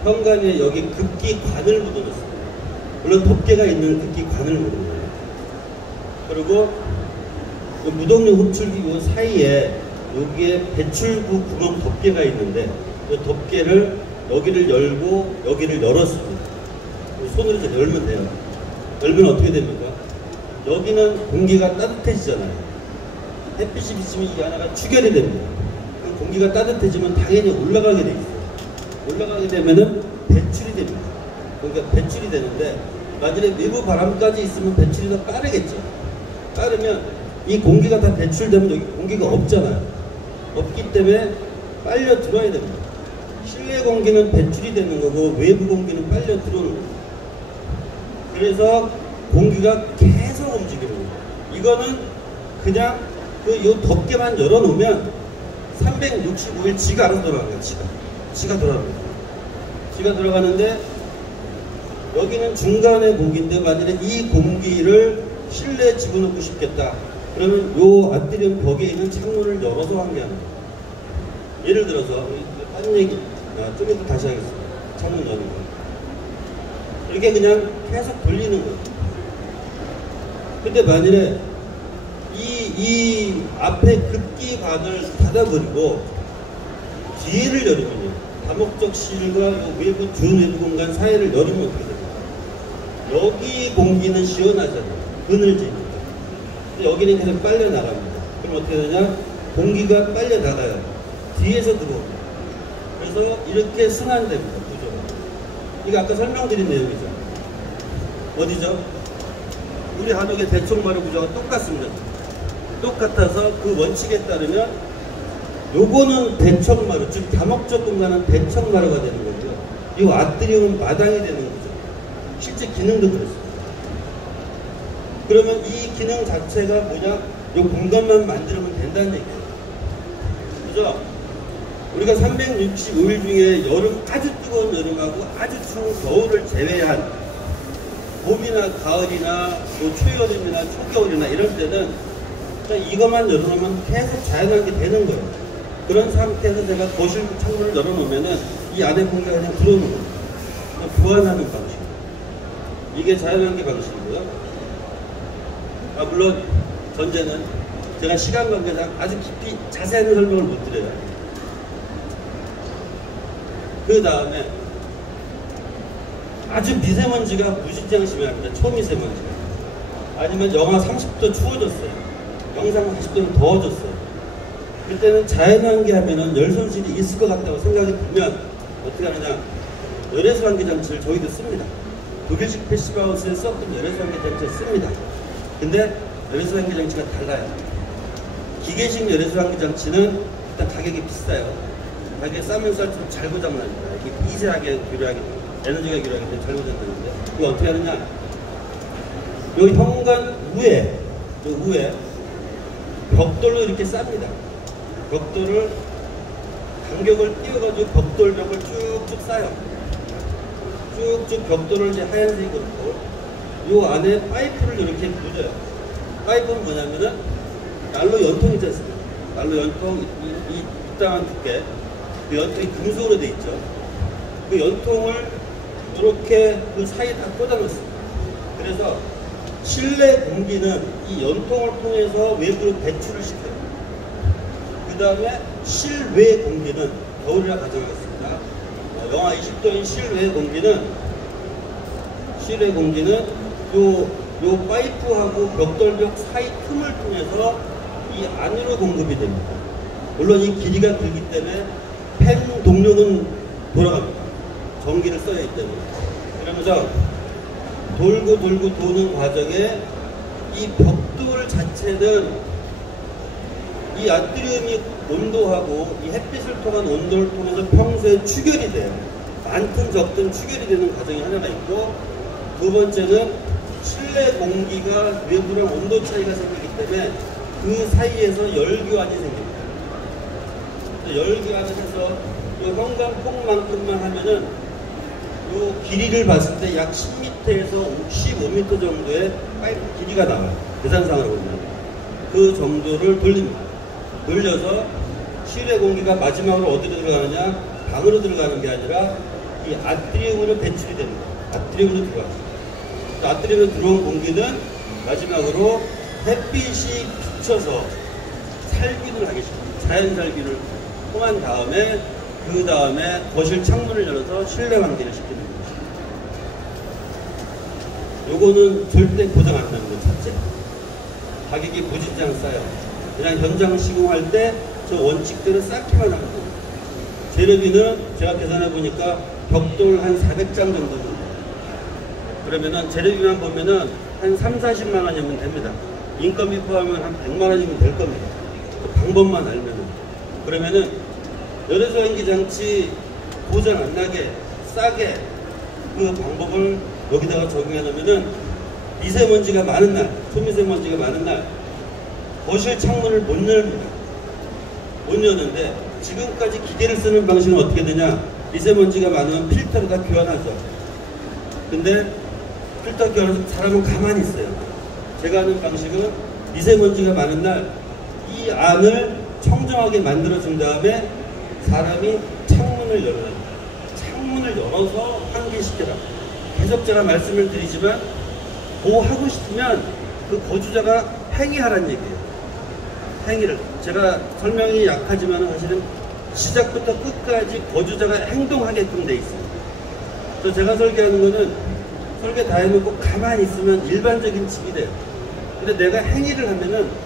현관에 여기 급기관을 묻어놨습니다. 물론 덮개가 있는 급기관을 묻어놨어요. 그리고 무동력 흡출기 요 사이에 여기에 배출구 구멍 덮개가 있는데 이 덮개를 여기를 열고 여기를 열었습니다. 손으로 이제 열면 돼요. 열면 어떻게 됩니까? 여기는 공기가 따뜻해지잖아요. 햇빛이 비치면 이 하나가 추결이 됩니다. 그 공기가 따뜻해지면 당연히 올라가게 돼 있어요. 올라가게 되면은 배출이 됩니다. 그러니까 배출이 되는데 만약에 외부 바람까지 있으면 배출이 더 빠르겠죠. 빠르면 이 공기가 다 배출되면 여기 공기가 없잖아요. 없기 때문에 빨려 들어야 됩니다. 실내 공기는 배출이 되는 거고 외부 공기는 빨려 들어오는 거예요. 그래서 공기가 계속 움직이는 거예요. 이거는 그냥 요 덮개만 열어놓으면 365일 지가 알아서 돌아가는 거예요. 지가 돌아가는 거예요. 쥐가 들어가는데 여기는 중간의 공기인데 만약에 이 공기를 실내에 집어넣고 싶겠다. 그러면 요 아트리움 벽에 있는 창문을 열어서 환기하는 거예요. 예를 들어서 다른 얘기 좀 이따 다시 하겠습니다. 창문 여는 거. 이렇게 그냥 계속 돌리는 거예요. 근데 만일에 이 앞에 급기관을 닫아버리고 뒤를 열으면요. 다목적실과 외부 준외부 공간 사이를 열으면 어떻게 됩니까? 여기 공기는 시원하잖아요. 그늘지니까. 근데 여기는 계속 빨려 나갑니다. 그럼 어떻게 되냐? 공기가 빨려 나가요. 뒤에서 들어옵니다. 그래서 이렇게 순환됩니다. 구조가. 이거 아까 설명드린 내용이죠. 어디죠? 우리 한옥의 대청마루 구조가 똑같습니다. 똑같아서 그 원칙에 따르면 요거는 대청마루, 즉 다목적 공간은 대청마루가 되는 거고요. 이 아트리움은 마당이 되는 거죠. 실제 기능도 그렇습니다. 그러면 이 기능 자체가 뭐냐? 요 공간만 만들면 된다는 얘기예요. 그죠? 우리가 365일 중에 여름, 아주 뜨거운 여름하고 아주 추운 겨울을 제외한 봄이나 가을이나 뭐 초여름이나 초겨울이나 이럴 때는 이것만 열어놓으면 계속 자연하게 되는 거예요. 그런 상태에서 제가 거실 창문을 열어놓으면은 이 안에 공기가 그냥 들어오는 거예요. 보완하는 방식. 이게 자연환기 방식이고요. 물론 전제는 제가 시간 관계상 아주 깊이 자세한 설명을 못 드려요. 그 다음에 아주 미세먼지가 무지장 심합니다. 초미세먼지가. 아니면 영하 30도 추워졌어요. 영상 40도는 더워졌어요. 그때는 자연환기 하면은 열 손실이 있을 것 같다고 생각이 들면 어떻게 하느냐? 열외수 환기 장치를 저희도 씁니다. 독일식 패시브하우스에 썼던 열외수 환기 장치를 씁니다. 근데 열외수 환기 장치가 달라요. 기계식 열외수 환기 장치는 일단 가격이 비싸요. 가격이 싸면 쌀수록 잘 고장납니다. 이렇게 미세하게 교류하게 됩니다. 에너지가 교류하기 때문에 잘 고장나는데 이거 어떻게 하느냐? 요 현관 위에 벽돌로 이렇게 쌉니다. 벽돌을 간격을 띄워가지고 벽돌벽을 쭉쭉 쌓아요. 쭉쭉 벽돌을 이제 하얀색으로 요 안에 파이프를 이렇게 묻어요. 파이프는 뭐냐면은 난로 연통 있지 않습니까? 난로 연통 이 이땅한 두께 그 연통이 금속으로 돼 있죠. 그 연통을 이렇게 그 사이에 다 꽂아놓습니다. 그래서 실내 공기는 이 연통을 통해서 외부로 배출을 시켜요. 그 다음에 실외 공기는 겨울이라 가정하겠습니다. 영하 20도인 실외 공기는 요 파이프하고 벽돌벽 사이 틈을 통해서 이 안으로 공급이 됩니다. 물론 이 길이가 길기 때문에 팬 동력은 돌아갑니다. 전기를 써야 하기 때문에. 그러면서 돌고 도는 과정에 이 벽돌 자체는 이 아트리움이 온도하고 이 햇빛을 통한 온도를 통해서 평소에 추결이 돼요. 많든 적든 추결이 되는 과정이 하나가 있고, 두 번째는 실내 공기가 외부랑 온도 차이가 생기기 때문에 그 사이에서 열교환이 생깁니다. 열교환을 해서 이 현관폭만큼만 하면은 이 길이를 봤을 때 약 10m에서 15m 정도의 파이프 길이가 나와요. 계산상으로 보면 그 정도를 돌립니다. 돌려서 실외 공기가 마지막으로 어디로 들어가느냐? 방으로 들어가는 게 아니라 이 아트리움으로 배출이 됩니다. 아트리움으로 들어가요. 아트리움에 들어온 공기는 마지막으로 햇빛이 비쳐서 살균을 하게 시킵니다. 자연 살균을 통한 다음에 그 다음에 거실 창문을 열어서 실내 환기를 시키는 것입니다. 요거는 절대 고장 안 납니다. 첫째, 가격이 무지장 싸요. 그냥 현장 시공할 때 저 원칙대로 쌓기만 하면 돼요. 재료비는 제가 계산해 보니까 벽돌 한 400장 정도 줍니다. 그러면은 재료비만 보면은 한 3, 40만 원이면 됩니다. 인건비 포함하면 한 100만 원이면 될 겁니다. 그 방법만 알면은. 그러면은 열외수 환기 장치 고장 안 나게 싸게 그 방법을 여기다가 적용해 놓으면은 미세먼지가 많은 날, 초미세먼지가 많은 날 거실 창문을 못 열는데 지금까지 기계를 쓰는 방식은 어떻게 되냐? 미세먼지가 많으면 필터를 다 교환하죠. 근데 필터 교환해서 사람은 가만히 있어요. 제가 하는 방식은 미세먼지가 많은 날 이 안을 청정하게 만들어준 다음에 사람이 창문을 열어요. 창문을 열어서 환기시켜라. 계속 제가 말씀을 드리지만 하고 싶으면 그 거주자가 행위하라는 얘기예요. 행위를. 제가 설명이 약하지만 사실은 시작부터 끝까지 거주자가 행동하게끔 돼 있어요. 그래서 제가 설계하는 거는 설계 다 해놓고 가만히 있으면 일반적인 집이 돼요. 근데 내가 행위를 하면은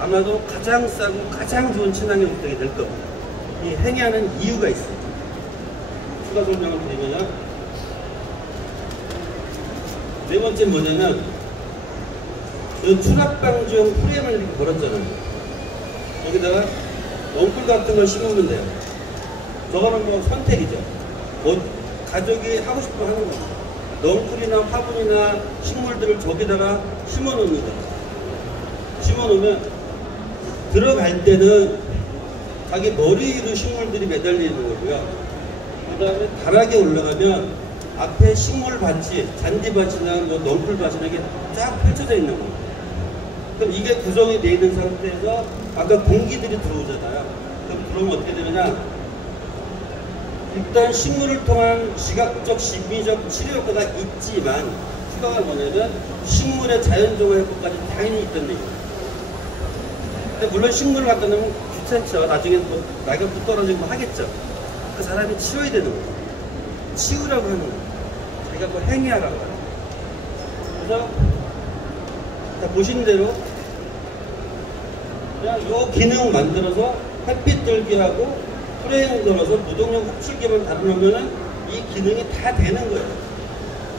아마도 가장 싸고 가장 좋은 친환경 주택이 될 겁니다. 이 행위하는 이유가 있어요. 추가 설명을 드리면 네 번째 뭐냐면 이 추락방지용 프레임을 이렇게 걸었잖아요. 여기다가 넝쿨 같은 걸 심으면 돼요. 저거는 뭐 선택이죠. 가족이 하고 싶어 하는 겁니다. 넝쿨이나 화분이나 식물들을 저기다가 심어 놓는 거예요. 심어 놓으면 들어갈 때는 자기 머리 위로 식물들이 매달리는 거고요. 그 다음에 다락에 올라가면 앞에 식물밭이, 잔디밭이나 뭐 넝쿨밭이나 이게 쫙 펼쳐져 있는 거예요. 그럼 이게 구성이 되어 있는 상태에서 아까 공기들이 들어오잖아요. 그럼 들어오면 어떻게 되느냐? 일단 식물을 통한 시각적, 심미적 치료 효과가 있지만 추가가 뭐냐면 식물의 자연종화 효과까지 당연히 있던 얘기예요. 근데 물론 식물을 갖다 놓으면 귀찮죠. 나중에 뭐 낙엽도 떨어지고 하겠죠. 그 사람이 치워야 되는 거예요. 치우라고 하는 거예요. 자기가 뭐 행위하라고 하는 거예요. 그래서 자, 보신 대로 그냥 요 기능 만들어서 햇빛 들게 하고 프레임 걸어서 무동력 흡출기만 달아놓으면 이 기능이 다 되는 거예요.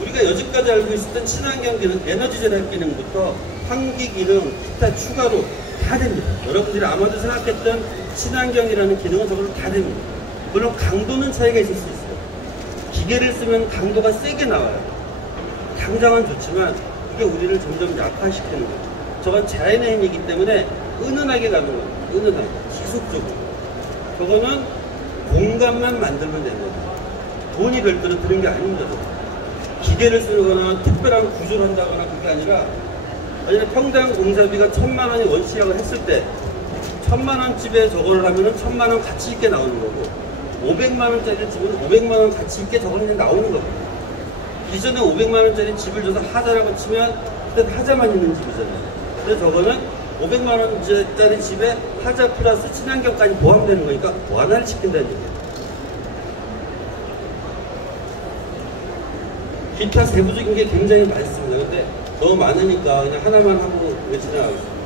우리가 여지까지 알고 있었던 친환경 기능, 에너지 절약 기능부터 환기 기능, 기타 추가로 다 됩니다. 여러분들이 아마도 생각했던 친환경이라는 기능은 저걸로 다 됩니다. 물론 강도는 차이가 있을 수 있어요. 기계를 쓰면 강도가 세게 나와요. 당장은 좋지만 이게 우리를 점점 약화시키는 거죠. 저건 자연의 힘이기 때문에 은은하게 가는 거예요. 은은하게. 지속적으로. 저거는 공간만 만들면 되는 거예요. 돈이 별도로 드는 게 아닙니다. 기계를 쓰거나 특별한 구조를 한다거나 그게 아니라 만약에 평당 공사비가 1,000만 원이 원시약을 했을 때 1,000만 원 집에 저거를 하면은 1,000만 원 가치 있게 나오는 거고 500만 원짜리 집은 500만 원 가치 있게 저거는 나오는 겁니다. 이전에 500만 원짜리 집을 줘서 하자라고 치면 그때 하자만 있는 집이잖아요. 근데 저거는 500만 원짜리 집에 하자 플러스 친환경까지 포함되는 거니까 완화를 시킨다는 얘기예요. 기타 세부적인 게 굉장히 많습니다. 근데 너무 많으니까 그냥 하나만 하고 지나가고 있습니다.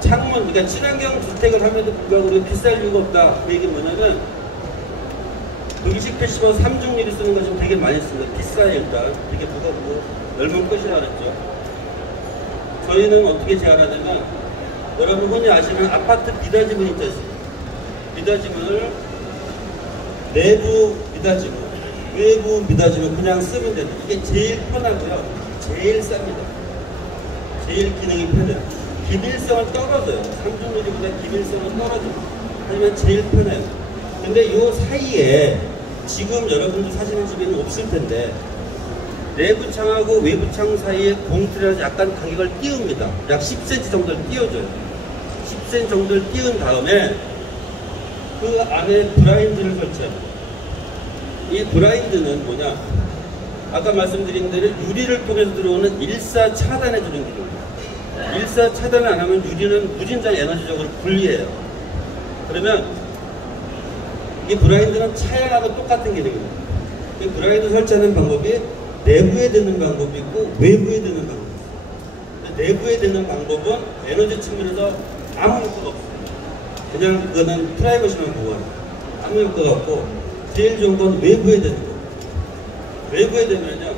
창문, 그러니까 친환경 주택을 함에도 불구하고 비쌀 이유가 없다. 그 얘기는 뭐냐면 음식 패시버 3중 유리 쓰는 거 지금 되게 많이 씁니다. 비싸요 일단. 되게 무겁고 넓은 끝이라 그랬죠. 저희는 어떻게 제안하냐면 여러분 흔히 아시는 아파트 미닫이문 있지 않습니까? 미닫이문을 내부 미닫이문, 외부 미닫이문 그냥 쓰면 됩니다. 이게 제일 편하고요. 제일 쌉니다. 제일 기능이 편해요. 기밀성은 떨어져요. 3중 유리보다 기밀성은 떨어집니다. 하지만 제일 편해요. 근데 이 사이에 지금 여러분들 사시는 집에는 없을 텐데 내부 창하고 외부 창 사이에 봉투라서 약간 간격을 띄웁니다. 약 10cm 정도를 띄워줘요. 10cm 정도를 띄운 다음에 그 안에 블라인드를 설치합니다. 이 블라인드는 뭐냐? 아까 말씀드린 대로 유리를 통해서 들어오는 일사 차단해 주는 기능입니다. 일사 차단을 안 하면 유리는 무진장 에너지적으로 불리해요. 그러면 이 블라인드는 차양하고 똑같은 기능입니다. 이 블라인드 설치하는 방법이 내부에 드는 방법이 있고 외부에 드는 방법이 있어요. 내부에 드는 방법은 에너지 측면에서 아무 효과가 없습니다. 그냥 그거는 프라이버시만 보호하는 아무 효과가 없고 제일 좋은 건 외부에 되는 거예요. 외부에 되면요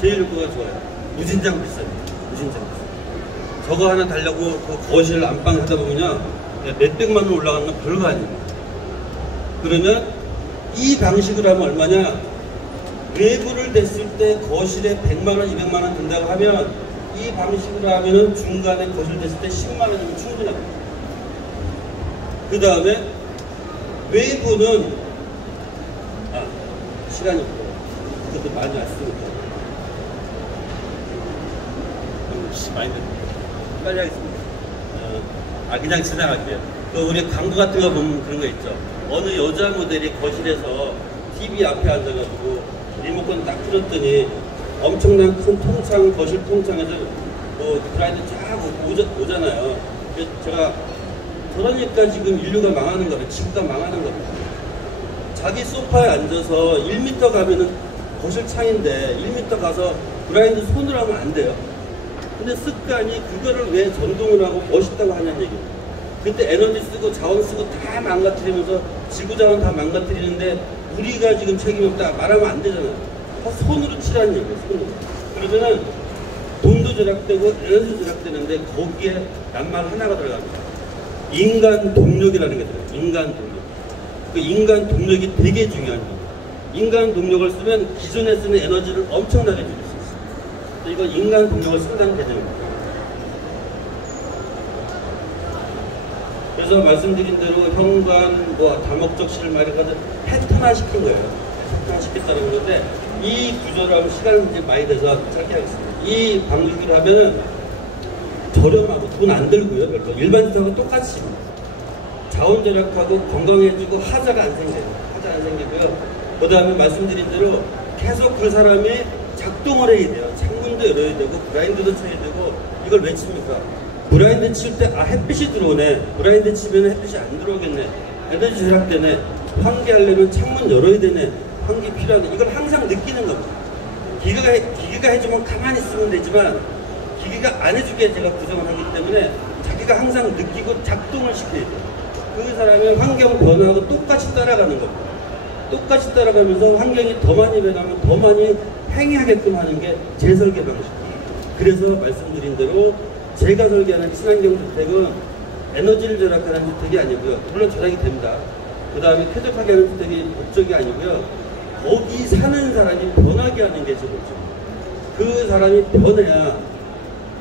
제일 효과가 좋아요. 무진장 비쌉니다. 무진장 비쌉니다. 저거 하나 달라고 그 거실 안방 하다 보면요 몇백만 원 올라가는 건 별거 아닙니다. 그러면 이 방식으로 하면 얼마냐? 외부를 댔을 때 거실에 100만원, 200만원 든다고 하면 이 방식으로 하면은 중간에 거실 댔을 때 10만원이면 충분합니다. 그 다음에 외부는 시간이 없고 그것도 많이 왔으니까. 많이 됐네. 빨리 하겠습니다. 그냥 지나갈게요. 또 우리 광고 같은 거 보면 그런 거 있죠. 어느 여자 모델이 거실에서 TV 앞에 앉아가지고 리모컨 딱 틀었더니 엄청난 큰 통창, 거실 통창에서 뭐 브라이드 쫙 오잖아요. 그래서 제가 그러니까 지금 인류가 망하는 거예요. 지구가 망하는 겁니다. 자기 소파에 앉아서 1m 가면은 거실 창인데 1m 가서 브라이드 손으로 하면 안 돼요. 근데 습관이 그거를 왜 전동을 하고 멋있다고 하냐는 얘기예요. 그때 에너지 쓰고 자원 쓰고 다 망가뜨리면서 지구 자원 다 망가뜨리는데 우리가 지금 책임이 없다 말하면 안 되잖아요. 다 손으로 치라는 얘기예요. 손으로. 그러면은 돈도 절약되고 에너지도 절약되는데 거기에 낱말 하나가 들어갑니다. 인간 동력이라는 게 들어가요. 인간 동력. 그 인간 동력이 되게 중요한 거예요. 인간 동력을 쓰면 기존에 쓰는 에너지를 엄청나게 줄일 수 있어요. 이건 인간 동력을 쓴다는 개념입니다. 그래서 말씀드린 대로 현관, 뭐 다목적 실을 말해가지고 패턴화 시킨 거예요. 패턴화 시켰다는 건데 이 구조를 하면 시간이 이제 많이 돼서 짧게 하겠습니다. 이 방식으로 하면은 저렴하고 돈 안 들고요. 별로 일반적으로 똑같이 자원 절약하고 건강해지고 하자가 안 생겨요. 하자 안 생기고요. 그 다음에 말씀드린 대로 계속 그 사람이 작동을 해야 돼요. 창문도 열어야 되고 브라인드도 쳐야 되고. 이걸 왜 칩니까? 브라인드 칠 때 햇빛이 들어오네. 브라인드 치면 햇빛이 안 들어오겠네. 에너지 절약되네. 환기하려면 창문 열어야 되네. 환기 필요하네. 이걸 항상 느끼는 겁니다. 기계가 해주면 가만히 있으면 되지만 기계가 안 해주게 제가 구성을 하기 때문에 자기가 항상 느끼고 작동을 시켜야 돼요. 그 사람의 환경 변화하고 똑같이 따라가는 겁니다. 똑같이 따라가면서 환경이 더 많이 변하면 더 많이 행위하게끔 하는 게 제 설계 방식입니다. 그래서 말씀드린 대로 제가 설계하는 친환경 주택은 에너지를 절약하는 주택이 아니고요. 물론 절약이 됩니다. 그 다음에 쾌적하게 하는 주택이 목적이 아니고요. 거기 사는 사람이 변하게 하는 게 제 목적입니다. 그 사람이 변해야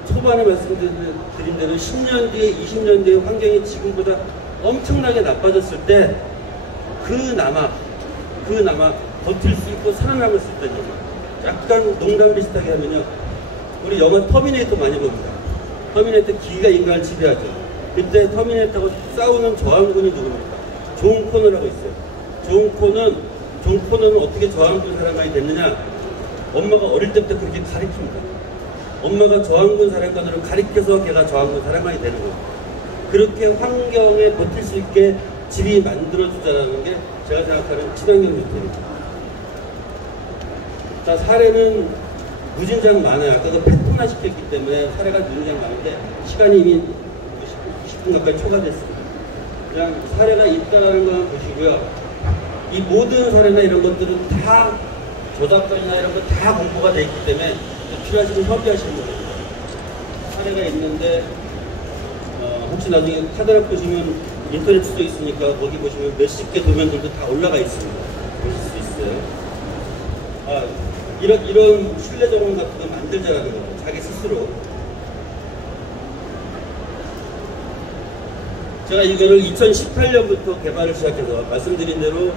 초반에 말씀드린 대로 10년 뒤에 20년 뒤에 환경이 지금보다 엄청나게 나빠졌을 때 그나마 버틸 수 있고 살아남을 수 있다는 얘기예요. 약간 농담 비슷하게 하면요. 우리 영화 터미네이터 많이 봅니다. 터미네이터 기계가 인간을 지배하죠. 그때 터미네이터하고 싸우는 저항군이 누굽니까? 존 코너라고 있어요. 존 코너는 어떻게 저항군 사령관이 됐느냐? 엄마가 어릴 때부터 그렇게 가르칩니다. 엄마가 저항군 사령관으로 가르쳐서 걔가 저항군 사령관이 되는 거예요. 그렇게 환경에 버틸 수 있게 집이 만들어주자라는 게 제가 생각하는 친환경 주택입니다. 자, 사례는 무진장 많아요. 아까 그 패턴화 시켰기 때문에 사례가 무진장 많은데 시간이 이미 20분 가까이 초과됐습니다. 그냥 사례가 있다는 것만 보시고요. 이 모든 사례나 이런 것들은 다 저작권이나 이런 거 다 공부가 되어 있기 때문에 필요하시면 협의하시는 겁니다. 사례가 있는데 혹시 나중에 카드락 보시면 인터넷 수도 있으니까 거기 보시면 몇십 개 도면들도 다 올라가 있습니다. 보실 수 있어요. 이런 실내 정원 같은 거 만들자라는 거죠. 자기 스스로. 제가 이거를 2018년부터 개발을 시작해서 말씀드린 대로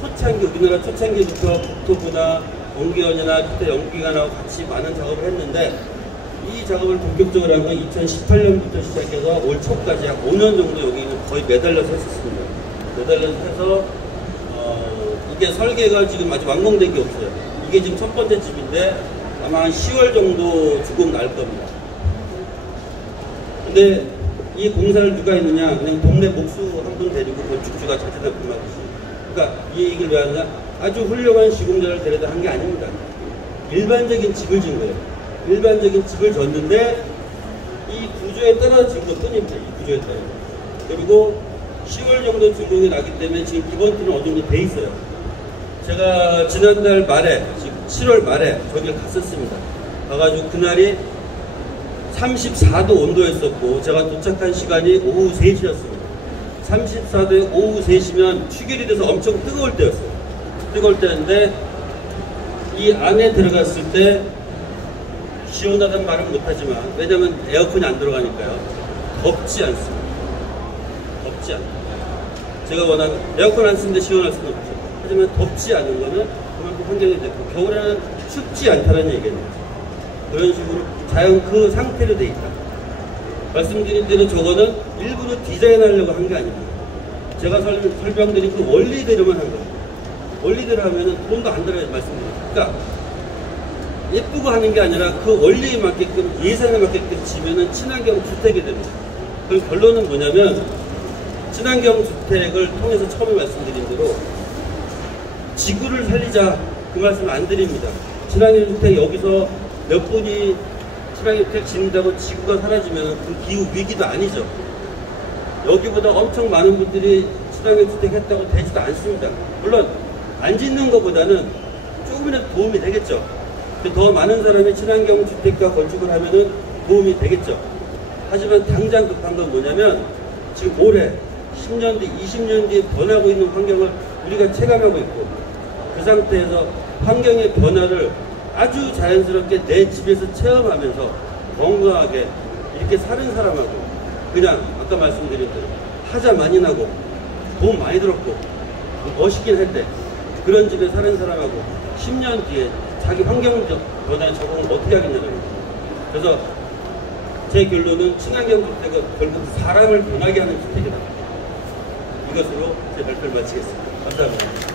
초창기, 우리나라 초창기부터 국토부나 공기원이나 그때 연구기관하고 같이 많은 작업을 했는데 이 작업을 본격적으로 한 건 2018년부터 시작해서 올 초까지 약 5년 정도 여기 거의 매달려서 했었습니다. 매달려서 해서 이게 설계가 지금 아직 완공된 게 없어요. 이게 지금 첫 번째 집인데 아마 한 10월 정도 준공 날 겁니다. 근데 이 공사를 누가 했느냐? 그냥 동네 목수 한 분 데리고 건축주가 자체다 분말했어요. 그러니까 이 얘기를 왜 하느냐? 아주 훌륭한 시공자를 데려다 한 게 아닙니다. 일반적인 집을 진 거예요. 일반적인 집을 졌는데 이 구조에 따라 진 것 뿐입니다. 이 구조에 따라. 그리고 10월 정도 준공이 나기 때문에 지금 기본틀은 어느 정도 돼 있어요. 제가 지난달 말에, 지금 7월 말에 저기를 갔었습니다. 가가지고 그날이 34도 온도였었고 제가 도착한 시간이 오후 3시였습니다. 34도에 오후 3시면 추결이 돼서 엄청 뜨거울 때였어요. 뜨거울 때인데 이 안에 들어갔을 때 시원하다는 말은 못하지만 왜냐면 에어컨이 안 들어가니까요. 덥지 않습니다. 덥지 않아요. 제가 원하는 에어컨 안 쓰는데 시원할 수는 없죠. 하지만 덥지 않은 거는 그만큼 좋고 환경이 좋고 겨울에는 춥지 않다는 얘기입니다. 그런 식으로 자연 그 상태로 돼 있다. 말씀드린 대로 저거는 일부러 디자인하려고 한 게 아닙니다. 제가 설명드린 그 원리대로만 한 겁니다. 원리대로 하면은 돈도 안 들어야 말씀드립니다. 그러니까 예쁘고 하는 게 아니라 그 원리에 맞게끔 예산에 맞게끔 지면은 친환경 주택이 됩니다. 그럼 결론은 뭐냐면 친환경 주택을 통해서 처음에 말씀드린 대로 지구를 살리자 그 말씀을 안 드립니다. 친환경 주택 여기서 몇 분이 친환경 주택 짓는다고 지구가 사라지면 그 기후 위기도 아니죠. 여기보다 엄청 많은 분들이 친환경 주택 했다고 되지도 않습니다. 물론 안 짓는 것보다는 조금이라도 도움이 되겠죠. 더 많은 사람이 친환경 주택과 건축을 하면은 도움이 되겠죠. 하지만 당장 급한 건 뭐냐면 지금 올해 10년 뒤, 20년 뒤에 변하고 있는 환경을 우리가 체감하고 있고 그 상태에서 환경의 변화를 아주 자연스럽게 내 집에서 체험하면서 건강하게 이렇게 사는 사람하고 그냥 아까 말씀드린 대로 하자 많이 나고 돈 많이 들었고 멋있긴 할 때 그런 집에 사는 사람하고 10년 뒤에 자기 환경적 변화에 적응을 어떻게 하겠냐는 거예요. 그래서 제 결론은 친환경 주택은 결국 사람을 변하게 하는 주택이다. 이것으로 제 발표를 마치겠습니다. 감사합니다.